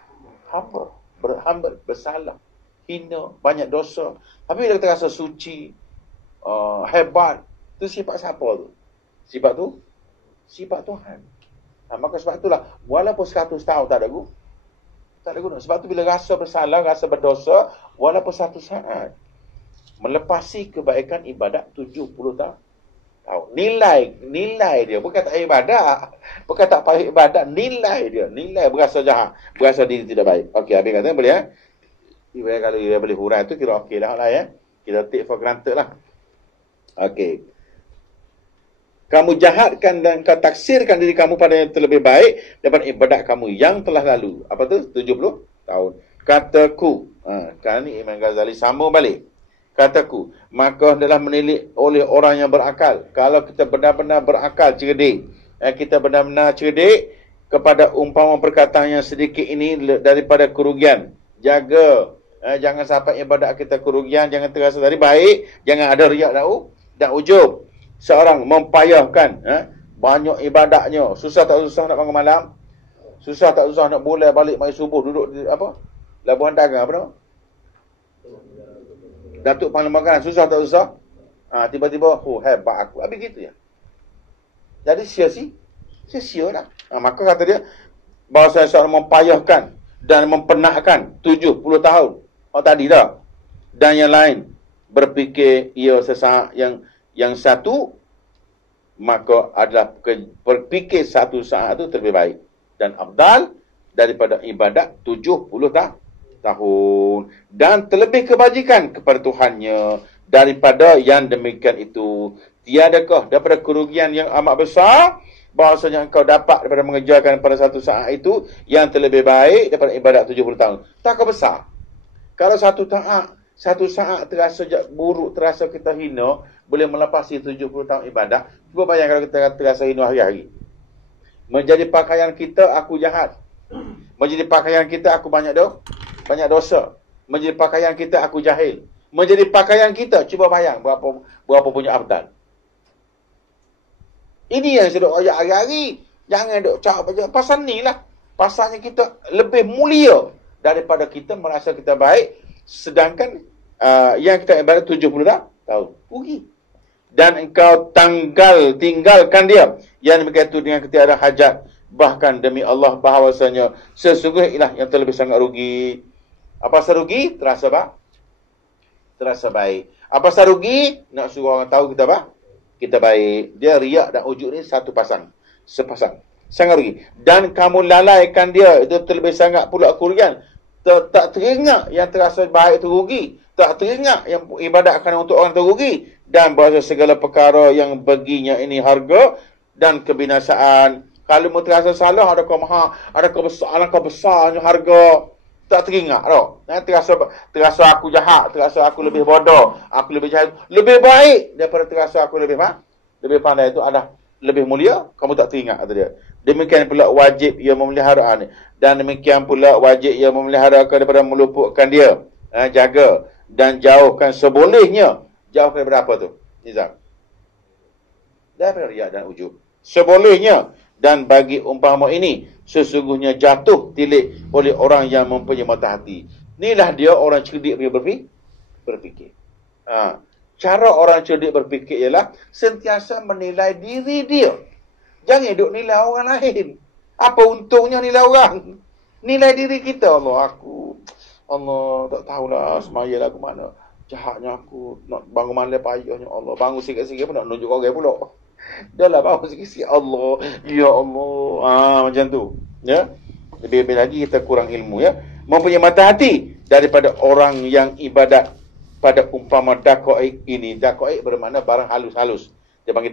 hamba. Berhamba, bersalah, hina, banyak dosa. Tapi bila kita rasa suci, hebat, tu sifat siapa tu? Sifat Tuhan. Maka sebab itulah, walaupun 100 tahun tak ada guna. Sebab tu bila rasa bersalah, rasa berdosa, walaupun satu saat, melepasi kebaikan ibadat 70 tahun. Nilai dia. Bukan tak ibadat. Bukan tak payah ibadat. Nilai dia. Nilai berasa jahat. Berasa diri tidak baik. Okey, habis kata boleh ya. Kalau dia boleh hurai tu, kira okey dah lah ya. Kita take for granted lah. Okey. Kamu jahatkan dan kau taksirkan diri kamu pada yang terlebih baik daripada ibadat kamu yang telah lalu. Apa tu? 70 tahun. Kataku. Kan ni Imam Ghazali sambung balik. Kataku, maka adalah menilik oleh orang yang berakal. Kalau kita benar-benar berakal, cerdik, kita benar-benar cerdik kepada umpama perkataan yang sedikit ini daripada kerugian. Jaga, jangan sampai ibadat kita kerugian, jangan terasa dari baik, jangan ada riak dan ujub. Seorang mempayahkan banyak ibadatnya, susah tak susah nak bangun malam, susah tak susah nak boleh balik mari subuh duduk di Labuan Dagang apa nama? Datuk Panglima Makanan, susah tak susah? Tiba-tiba, hebat aku. Habis gitu ya. Jadi sia-sia lah. Maka kata dia, bahawa seorang mempayahkan dan mempenatkan 70 tahun. Tadi dah. Dan yang lain, berfikir ia sesaat yang satu, maka adalah berfikir satu saat itu terlebih baik. Dan afdal daripada ibadat 70 tahun dan terlebih kebajikan kepada Tuhannya daripada yang demikian itu. Tiadakah daripada kerugian yang amat besar bahawasanya engkau dapat daripada mengerjakan pada satu saat itu yang terlebih baik daripada ibadat 70 tahun. Takkan besar. Kalau satu saat terasa buruk, terasa kita hina, boleh melepasi 70 tahun ibadat. Cuba bayang kalau kita terasa hina hari-hari. Menjadi pakaian kita, aku jahat. Menjadi pakaian kita, aku banyak dosa. Menjadi pakaian kita, aku jahil. Menjadi pakaian kita, cuba bayang berapa punya abdal. Ini yang saya duk ajak hari-hari. Jangan duk cakap pasal ni lah. Pasalnya kita lebih mulia daripada kita merasa kita baik. Sedangkan yang kita ibadat 70 tahun. Rugi. Dan engkau tinggalkan dia. Yang demikian itu dengan ketiada hajat. Bahkan demi Allah bahawasanya sesungguhnya yang terlebih sangat rugi. Apa pasal rugi? Terasa baik. Apa pasal rugi? Nak suruh orang tahu kita baik. Dia riak dan ujub ni sepasang. Sangat rugi. Dan kamu lalaikan dia, itu terlebih sangat pula kerugian. Tak teringat yang terasa baik itu rugi. Tak teringat yang ibadatkan untuk orang itu rugi. Dan berasa segala perkara yang baginya ini harga dan kebinasaan. Kalau mu terasa salah, adakah besarnya harga. Tak teringat tau. Terasa aku jahat, terasa aku lebih bodoh, aku lebih jahat. Lebih baik daripada terasa aku lebih pandai itu adalah lebih mulia, kamu tak teringat kata dia. Demikian pula wajib ia memelihara ni. Dan demikian pula wajib ia memelihara daripada meluputkan dia. Jaga dan jauhkan sebolehnya. Jauhkan daripada apa tu? Nizam. Daripada riak dan ujub. Sebolehnya. Dan bagi umpama ini, sesungguhnya jatuh tilik oleh orang yang mempunyai mata hati. Inilah dia orang cerdik berfikir. Cara orang cerdik berfikir ialah sentiasa menilai diri dia. Jangan duk nilai orang lain. Apa untungnya nilai orang? Nilai diri kita. Allah tak tahulah semayalah aku mana. Jahatnya aku. Nak bangun malam payahnya Allah. Bangun sikit-sikit pun nak nunjuk orang pula. Dah lah bangun sikit-sikit Allah. Ya Allah. Macam tu. Ya. Lebih-lebih lagi kita kurang ilmu ya. Mempunyai mata hati daripada orang yang ibadat pada umpama dakoik ini. Dakoik bermakna barang halus-halus. Dia panggil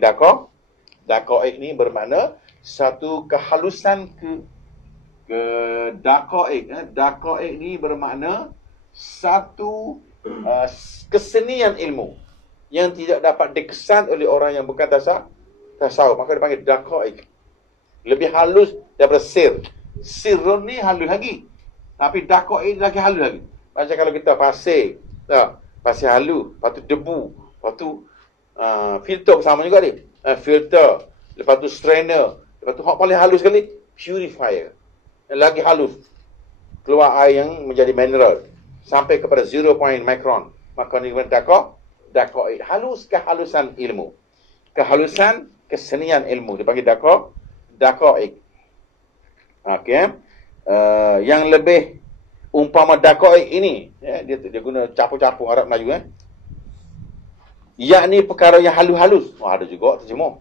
dakoik ni bermakna satu kehalusan ke dakoik. Dakoik ni bermakna satu kesenian ilmu yang tidak dapat dikesan oleh orang yang bukan tasawuf. Maka dipanggil dakoik. Lebih halus daripada sir. Sirun ni halus lagi. Tapi dakoik lagi halus lagi. Macam kalau kita pasir. Pasir halus. Lepas tu debu. Lepas tu filter bersama juga ni. Filter. Lepas tu strainer. Lepas tu paling halus sekali. Purifier. Lagi halus. Keluar air yang menjadi mineral. Sampai kepada 0 micron. Maka ni dakoik. Halus kehalusan ilmu. Kehalusan kesenian ilmu. Dipanggil dakoik. Okey. Yang lebih umpama dakoik ini. Dia guna capung-capung Arab Melayu. Yakni perkara yang halus-halus. Ada juga terjemah.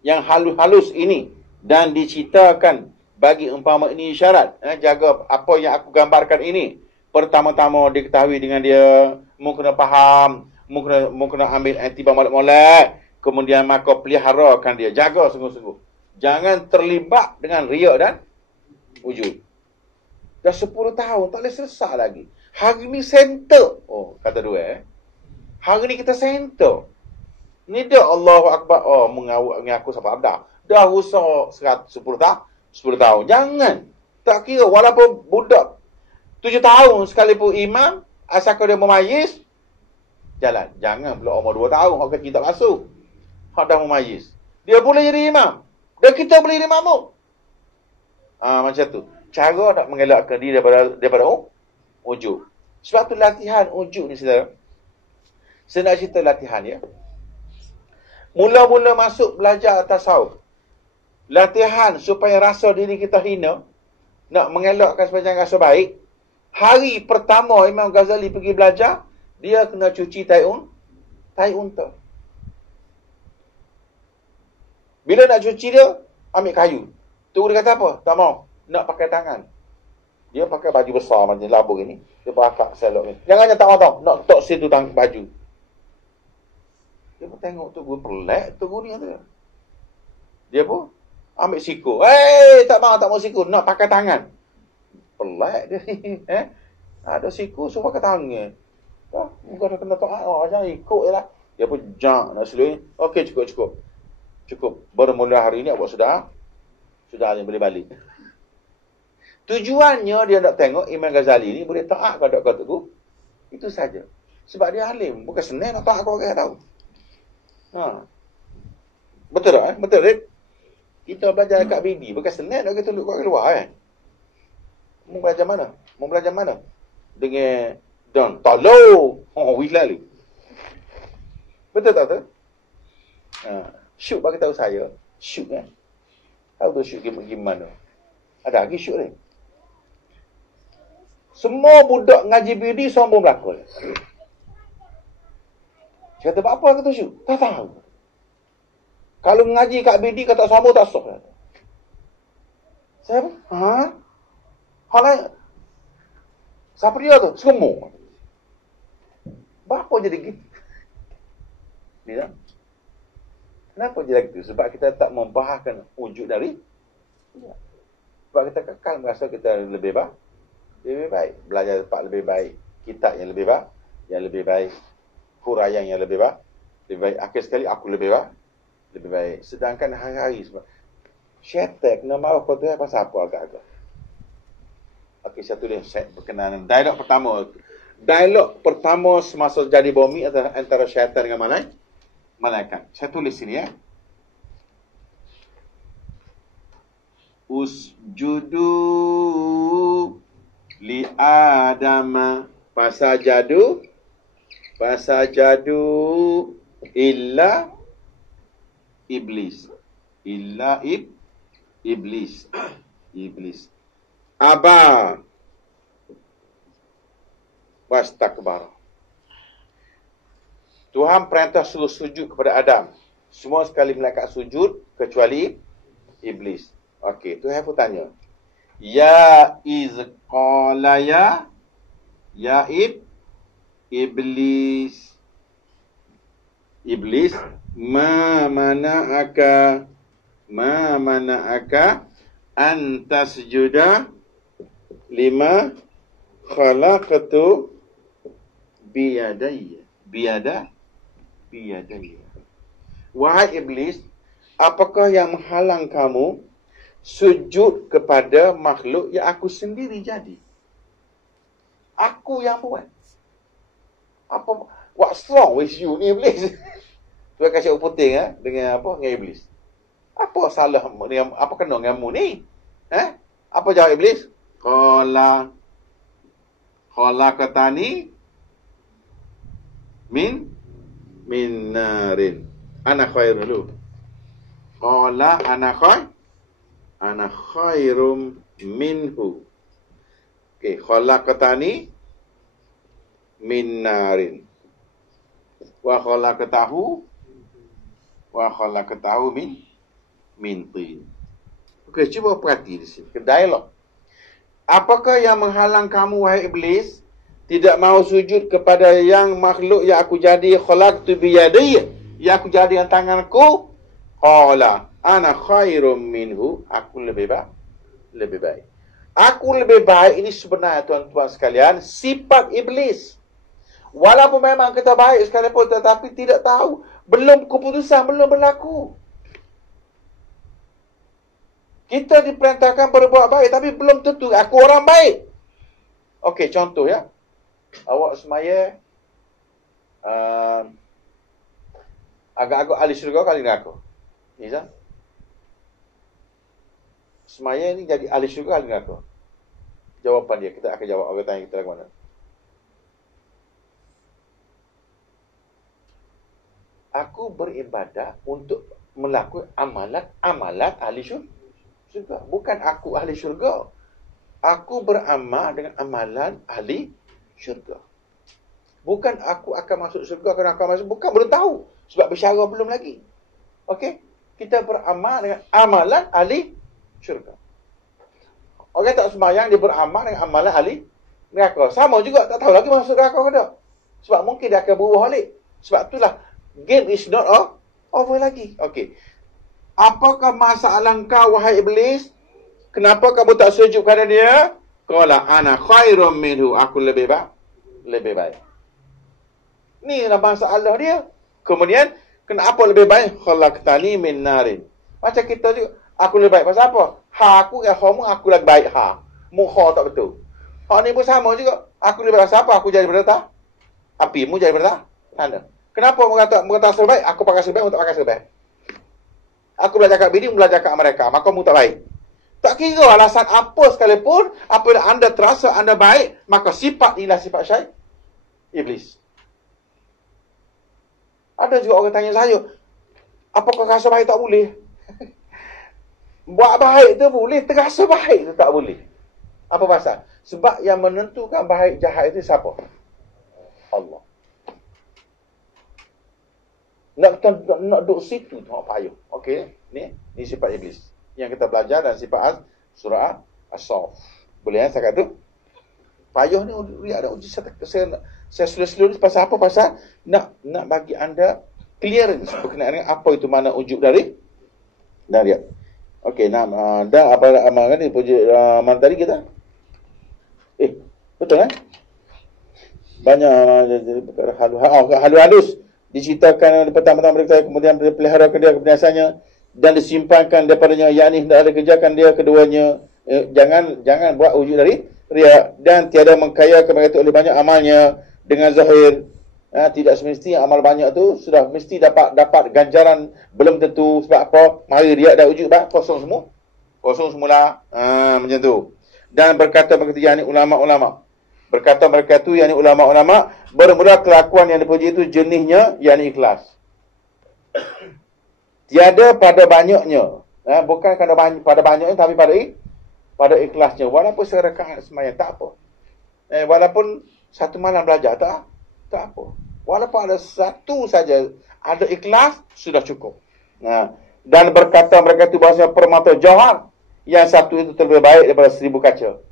Yang halus-halus ini. Dan diceritakan bagi umpama ini isyarat. Jaga apa yang aku gambarkan ini. Pertama-tama diketahui dengan dia. Mu kena faham. Mu kena ambil antibak molek-molek. Kemudian maka peliharakan dia. Jaga sungguh-sungguh. Jangan terlibat dengan riak dan ujub. Dah 10 tahun. Tak boleh selesai lagi. Hari ni center. Kata dua. Hari ni kita center. Ni dah Allahu Akbar. Mengaku sampai abdah. Dah usaha 10 tahun. Jangan. Tak kira. Walaupun budak 7 tahun sekalipun imam. Asalkan dia memayis. Jalan. Jangan pula umur 2 tahun. Orang kecil tak masuk. Hak dah memayis. Dia boleh jadi imam. Dan kita boleh jadi makmum. Macam tu. Cara nak mengelakkan diri daripada ujub. Sebab tu latihan ujub ni saudara. Saya nak cerita latihan ya. Mula-mula masuk belajar tasawuf. Latihan supaya rasa diri kita hina. Nak mengelakkan sepanjang rasa baik. Hari pertama Imam Ghazali pergi belajar. Dia kena cuci tai unta. Bila nak cuci dia, ambil kayu. Tu dia kata apa? Tak mau. Nak pakai tangan. Dia pakai baju besar macam labur ni. Dia berakak selok ni. Jangannya tak mau tahu. Nak tok situ baju. Dia pun tengok tu gue pelik tu ni kata. Dia pun ambil siku. Tak mau siku. Nak pakai tangan. Pelik dia ni. Ada siku suruh pakai tangan. Bukan dah kena taat. Jangan ikut je lah. Dia pun jangan nak seluruh ni. Okey cukup. Bermula hari ni buat sudah. Sudah boleh balik. Tujuannya dia nak tengok Imam Ghazali ni boleh taat kepada kau. Itu saja. Sebab dia alim. Bukan senang nak taat kau orang tahu. Betul tak? Betul tak? Kita belajar dekat BD. Bukan senang nak kita tunduk kau keluar kan? Mau belajar mana? Mau belajar mana? Dengan Don Tolo. Wih lalu. Betul tak tu? Shoot bagi tahu saya. Shoot kan? Tahu tu shoot gimana? Ada lagi shoot ni. Semua budak ngaji BD sombong belakang. Saya kata, apa kata shoot? Tak tahu. Kalau ngaji kat BD kata sombong tak sok. Saya apa? Hal lain. Siapa dia tu? Semua. Berapa jadi gitu? Dia? Kenapa jadi gitu? Sebab kita tak membahaskan wujud dari. Sebab kita kekal merasa kita lebih baik. Belajar tempat lebih baik. Kitab yang lebih baik. Huraian yang lebih baik. Akhir sekali aku lebih baik. Sedangkan hari-hari sebab syaitan kena marah kau tu pasal apa agak-agak. Okey, saya tulis berkenaan dialog pertama. Dialog pertama semasa jadi bumi antara syaitan dengan malaikat. Saya tulis sini ya. Usjudu li Adam fasajadu illa iblis. Iblis. Aba wastakbar. Tuhan perintah suruh sujud kepada Adam. Semua sekali malaikat sujud kecuali iblis. Okey, Tuhan pun tanya. Ya izqala ya iblis. Iblis, ma mana'aka an tasjuda lima khalaqtu biyadayya. Wahai iblis, apakah yang menghalang kamu sujud kepada makhluk yang aku sendiri jadi? Aku yang buat. Apa? What's wrong with you ni iblis? Tuan kasih puting dengan apa? Dengan iblis. Apa salah dengan apa kena denganmu ni? Apa jawab iblis? Qala khalaqtani min narin. Ana khairun lu. Qala ana khairum minhu. Okey, khalaqtani min narin. Wa khalaqtahu min tin. Okey, cuba perhati di sini. Dialog. Apakah yang menghalang kamu wahai iblis tidak mahu sujud kepada yang makhluk yang aku jadi khalaqtu biyadayya, yang aku jadi dengan tanganku? Qala ana khairum minhu. Aku lebih baik. Aku lebih baik ini sebenarnya tuan-tuan sekalian sifat iblis. Walaupun memang kita baik sekalipun tetapi tidak tahu, belum keputusan belum berlaku. Kita diperintahkan berbuat baik tapi belum tentu aku orang baik. Okey, contoh ya. Awak semaya agak-agak ahli syurga kali neraka. Ni sah. Semaya ni jadi ahli syurga ahli neraka. Jawapan dia kita akan jawab orang tanya kita ke mana. Aku beribadah untuk melakukan amalan ahli syurga. Bukan aku ahli syurga. Aku beramal dengan amalan ahli syurga. Bukan aku akan masuk syurga, bukan, belum tahu. Sebab bersyara belum lagi. Okey? Kita beramal dengan amalan ahli syurga. Orang tak sembahyang, dia beramal dengan amalan ahli neraka. Sama juga, tak tahu lagi masuk neraka ke tak. Sebab mungkin dia akan berubah balik. Sebab itulah, game is not over lagi. Okey. Apakah masalah kau, wahai iblis? Kenapa kamu tak sujud kepada dia? Qala ana khairum minhu. Aku lebih baik. Ni lah masalah dia. Kemudian, kenapa lebih baik? Khalaqtani min narin. Macam kita juga. Aku lebih baik pasal apa? Ha aku dengan mu aku lagi baik ha. Mu ha tak betul. Ha ni pun sama juga. Aku lebih baik pasal apa? Aku jadi berdata. Api mu jadi berdata. Tanda. Kenapa mu kata serbaik? Aku pakai serbaik untuk pakai serbaik. Aku belajar kat bini, belajar kat mereka. Maka mu tak baik. Tak kira alasan apa sekalipun, apabila anda terasa anda baik, maka sifat inilah sifat iblis. Ada juga orang tanya saya, apakah rasa baik tak boleh? Buat baik tu boleh, terasa baik tu tak boleh. Apa pasal? Sebab yang menentukan baik jahat itu siapa? Allah. Nak duduk situ tu payah. Okey, ni sifat iblis yang kita belajar dan sifat surah As-Saff. Boleh saya kata tu? Payah ni ada uji saya seluruh pasal apa? Pasal nak bagi anda clearance berkenaan dengan apa itu makna ujub dari dia. Okey, dah apa amal ni amal tadi kita? Betul kan? Banyak halus diceritakan pertama-tama mereka, kemudian dipelihara dia kebiasaannya dan disimpankan daripadanya, yakni hendak ada kerjakan dia keduanya. Jangan buat wujud dari riya, dan tiada mengkayakan mereka itu oleh banyak amalnya dengan zahir. Tidak semestinya amal banyak tu sudah mesti dapat ganjaran, belum tentu. Sebab apa? Mari riya dah wujud kosong semula. Macam tu. Dan berkata yakni ulama-ulama, berkata mereka tu yakni ulama-ulama, bermula kelakuan yang dipuji itu jenihnya yakni ikhlas. Tiada pada banyaknya, bukan pada banyaknya, tapi pada ikhlasnya. Walaupun serakaat semayang tak apa. Walaupun satu malam belajar tak apa. Walaupun ada satu saja ada ikhlas sudah cukup. Dan berkata mereka itu bahasa permata jauhar, yang satu itu terlebih baik daripada 1000 kaca.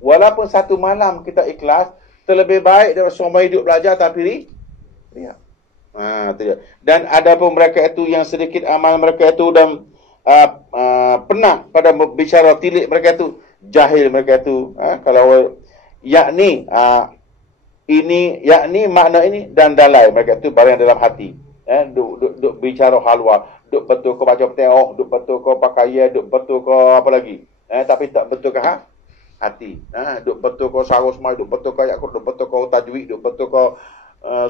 Walaupun satu malam kita ikhlas, terlebih baik daripada semua hidup belajar tapi riak. Dan ada pun mereka itu yang sedikit amal mereka itu dan pernah pada bicara tilik mereka itu, jahil mereka itu, kalau yakni yakni makna ini dan dalai mereka itu barang dalam hati. Duk bicara halwa, duk betul kau baca petang, duk betul kau pakai, duk betul kau apa lagi, tapi tak betul ke hati. Duk betul kau sarus semai, duk betul kau yakut, duk betul kau tajwid, duk betul kau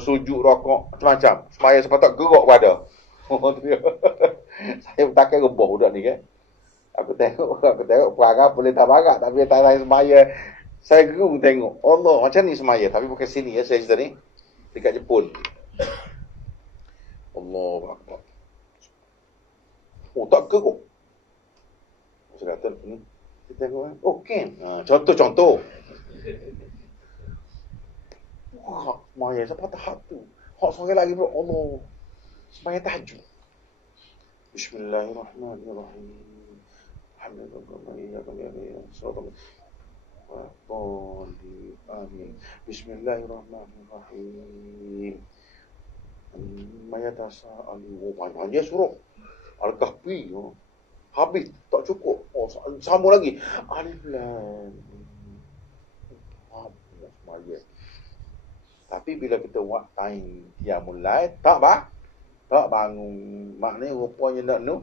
sujud rokok macam-macam. Semaya sepatut gerak pada. Saya tak kira boh budak ni kan. Aku tengok perangai boleh tak barak, tapi tak lain semaya. Saya gerung tengok. Allah, macam ni semaya, tapi bukan sini ya, saya cerita ni dekat Jepun. Allah Akbar. Tak gerung. Saya kata kita tengok. Kan. Contoh. Wah, semaya siapa tahap tu? Hak sekali lagi bro, Allah. Semaya tahajud. Bismillahirrahmanirrahim. Amin. Bismillahirrahmanirrahim. Mayatasa'alu. Banyak surah. Al-Kahfi. Habis. Tak cukup. Sama lagi. Alif Lam. Semaya. Tapi bila kita buat time qiyamul lail, tak bangun. Maknanya rupanya nak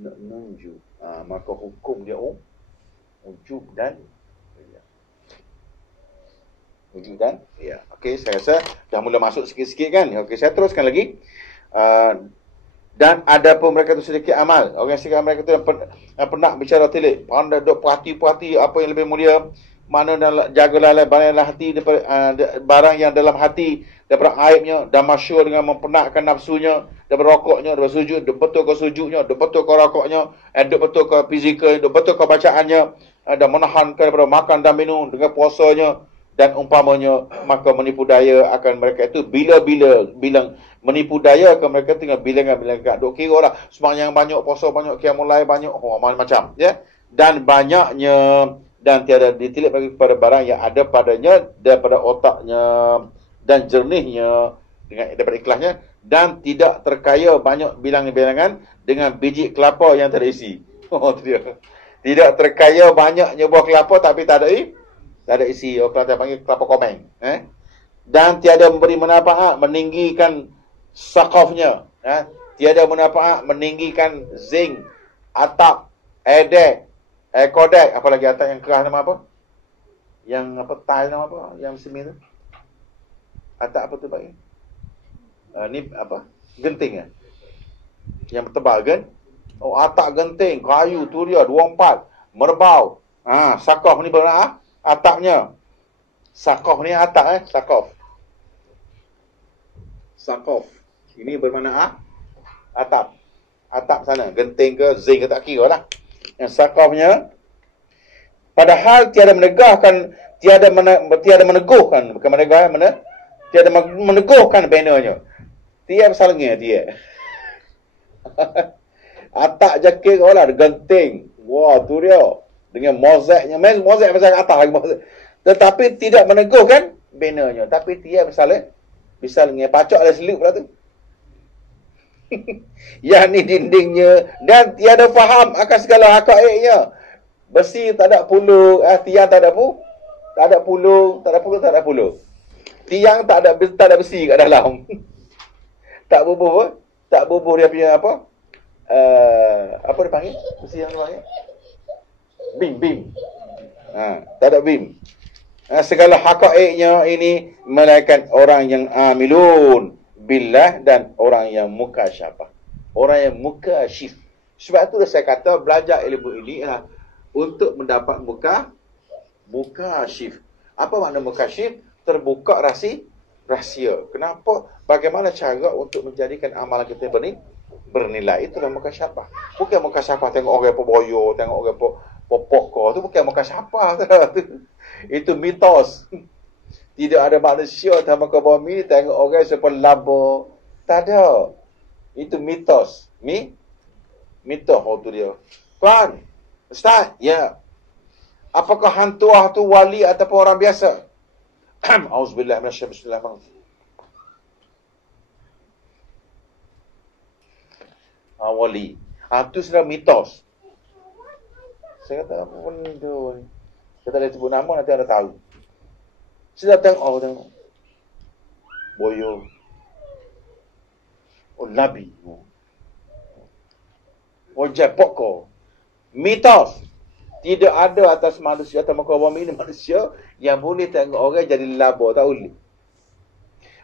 nunjuk. Maka hukum dia ujub dan ya. Okey, saya rasa dah mula masuk sikit-sikit kan. Okey, saya teruskan lagi. Dan ada pun mereka tu sedikit amal. Orang sedikit mereka tu yang pernah bicara tilik, pandai duk perhati apa yang lebih mulia, mana jagalah barang hati daripada barang yang dalam hati daripada aibnya, dan masyhur dengan mempenatkan nafsunya daripada rokoknya, daripada sujud, duk betul ke sujudnya, duk betul ke rokoknya, duk betul ke fizikal, duk betul ke bacaannya, dan menahankan daripada makan dan minum dengan puasanya dan umpamanya. Maka menipu daya akan mereka itu bilang menipu daya ke mereka tinggal bilangan duk kira lah sembahyang banyak, puasa banyak, qiyamul lail banyak, macam ya, dan banyaknya, dan tiada ditilik bagi kepada barang yang ada padanya daripada otaknya dan jernihnya daripada ikhlasnya, dan tidak terkaya banyak bilangan-bilangan dengan biji kelapa yang terisi. Tidak terkaya banyaknya buah kelapa tapi tak ada isi. Kalau saya panggil kelapa komeng. Dan tiada memberi manfaat meninggikan sakafnya. Tiada manfaat meninggikan zinc atap, edek, kodek, apa lagi atap yang keras nama apa? Yang apa, tile nama apa? Yang semen tu? Atap apa tu bagi? Ni apa? Genting yang tebal kan? Oh, atap genting, kayu, turia, 24, merbau. Sakof ni berapa? Atapnya. Sakof ni atap sakof. Sakof. Ini bermakna atap. Atap sana, genting ke, zinc ke, tak kira lah. Yang sakofnya, padahal tiada meneguhkan, tiada meneguhkan, bukan menegah, tiada meneguhkan bannernya. Tiada salangnya dia. Atap jakit kau lah, genting. Wah, tu dia. Dengan mozaiknya, mozaik pasal atas lagi mozaik. Tetapi tidak meneguhkan bannernya. Tapi tiada misalnya pacak ada selip pula tu. Yang ni dindingnya dan tiada faham akan segala hakaiknya. Besi tak ada puluh, tiang tak ada puluh. Tiang tak ada besi kat dalam. Tak bubuh dia punya apa? Apa dia panggil? Besi yang dia panggil? Bim. Tak ada bim. Segala hakaiknya ini melainkan orang yang amilun billah dan orang yang mukasyafah. Orang yang mukasyif. Sebab itulah saya kata belajar ilmu ini adalah untuk mendapat mukasyif. Apa makna mukasyif? Terbuka rahsia. Kenapa? Bagaimana cara untuk menjadikan amalan kita bernilai? Itulah mukasyafah. Bukan mukasyafah tengok orang peboyo, tengok orang popok kau. Itu bukan mukasyafah. Itu mitos. Tidak ada manusia dalam muka bumi tengok orang seperti laba. Tak ada. Itu mitos. Mitos tu dia. Tuan, Ustaz, ya. Apakah hantu tu wali ataupun orang biasa? Auzubillah minasyaitanir rajim. Wali. Itu sudah mitos. Saya kata apa benda ni? Saya tak boleh sebut nama, nanti anda tahu. Saya tengok, tengok. Boyo. Nabi. Jepok ko. Mitos. Tidak ada atas manusia atau muka bumi ini manusia yang boleh tengok orang jadi laba. Tak boleh.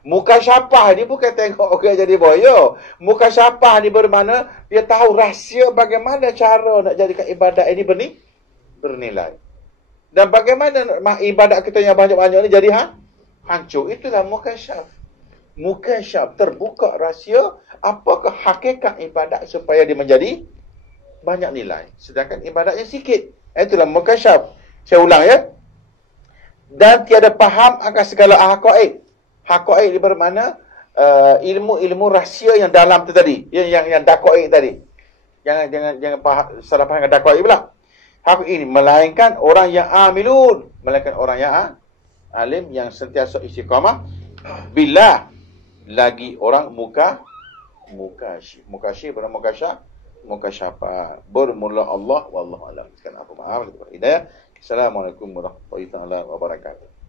Mukasyafah ni bukan tengok orang jadi boyo. Mukasyafah ni bermakna dia tahu rahsia bagaimana cara nak jadikan ibadat ini bernilai. Dan bagaimana ibadat kita yang banyak-banyak ni jadi hancur. Itulah mukasyaf. Mukasyaf, terbuka rahsia apakah hakikat ibadat supaya dia menjadi banyak nilai. Sedangkan ibadatnya sikit. Itulah mukasyaf. Saya ulang ya. Dan tiada faham akan segala haqa'iq. Haqa'iq dia bermakna ilmu-ilmu rahsia yang dalam tu tadi. Yang daqa'iq tadi. Jangan salah faham dengan daqa'iq pula. Hak ini melainkan orang yang amilun, melainkan orang yang alim yang sentiasa istiqamah billah, lagi orang mukasyif mukasyafah bermula Allah wallahu alam. Sekian apa maaf kita hidayah. Assalamualaikum warahmatullahi wabarakatuh.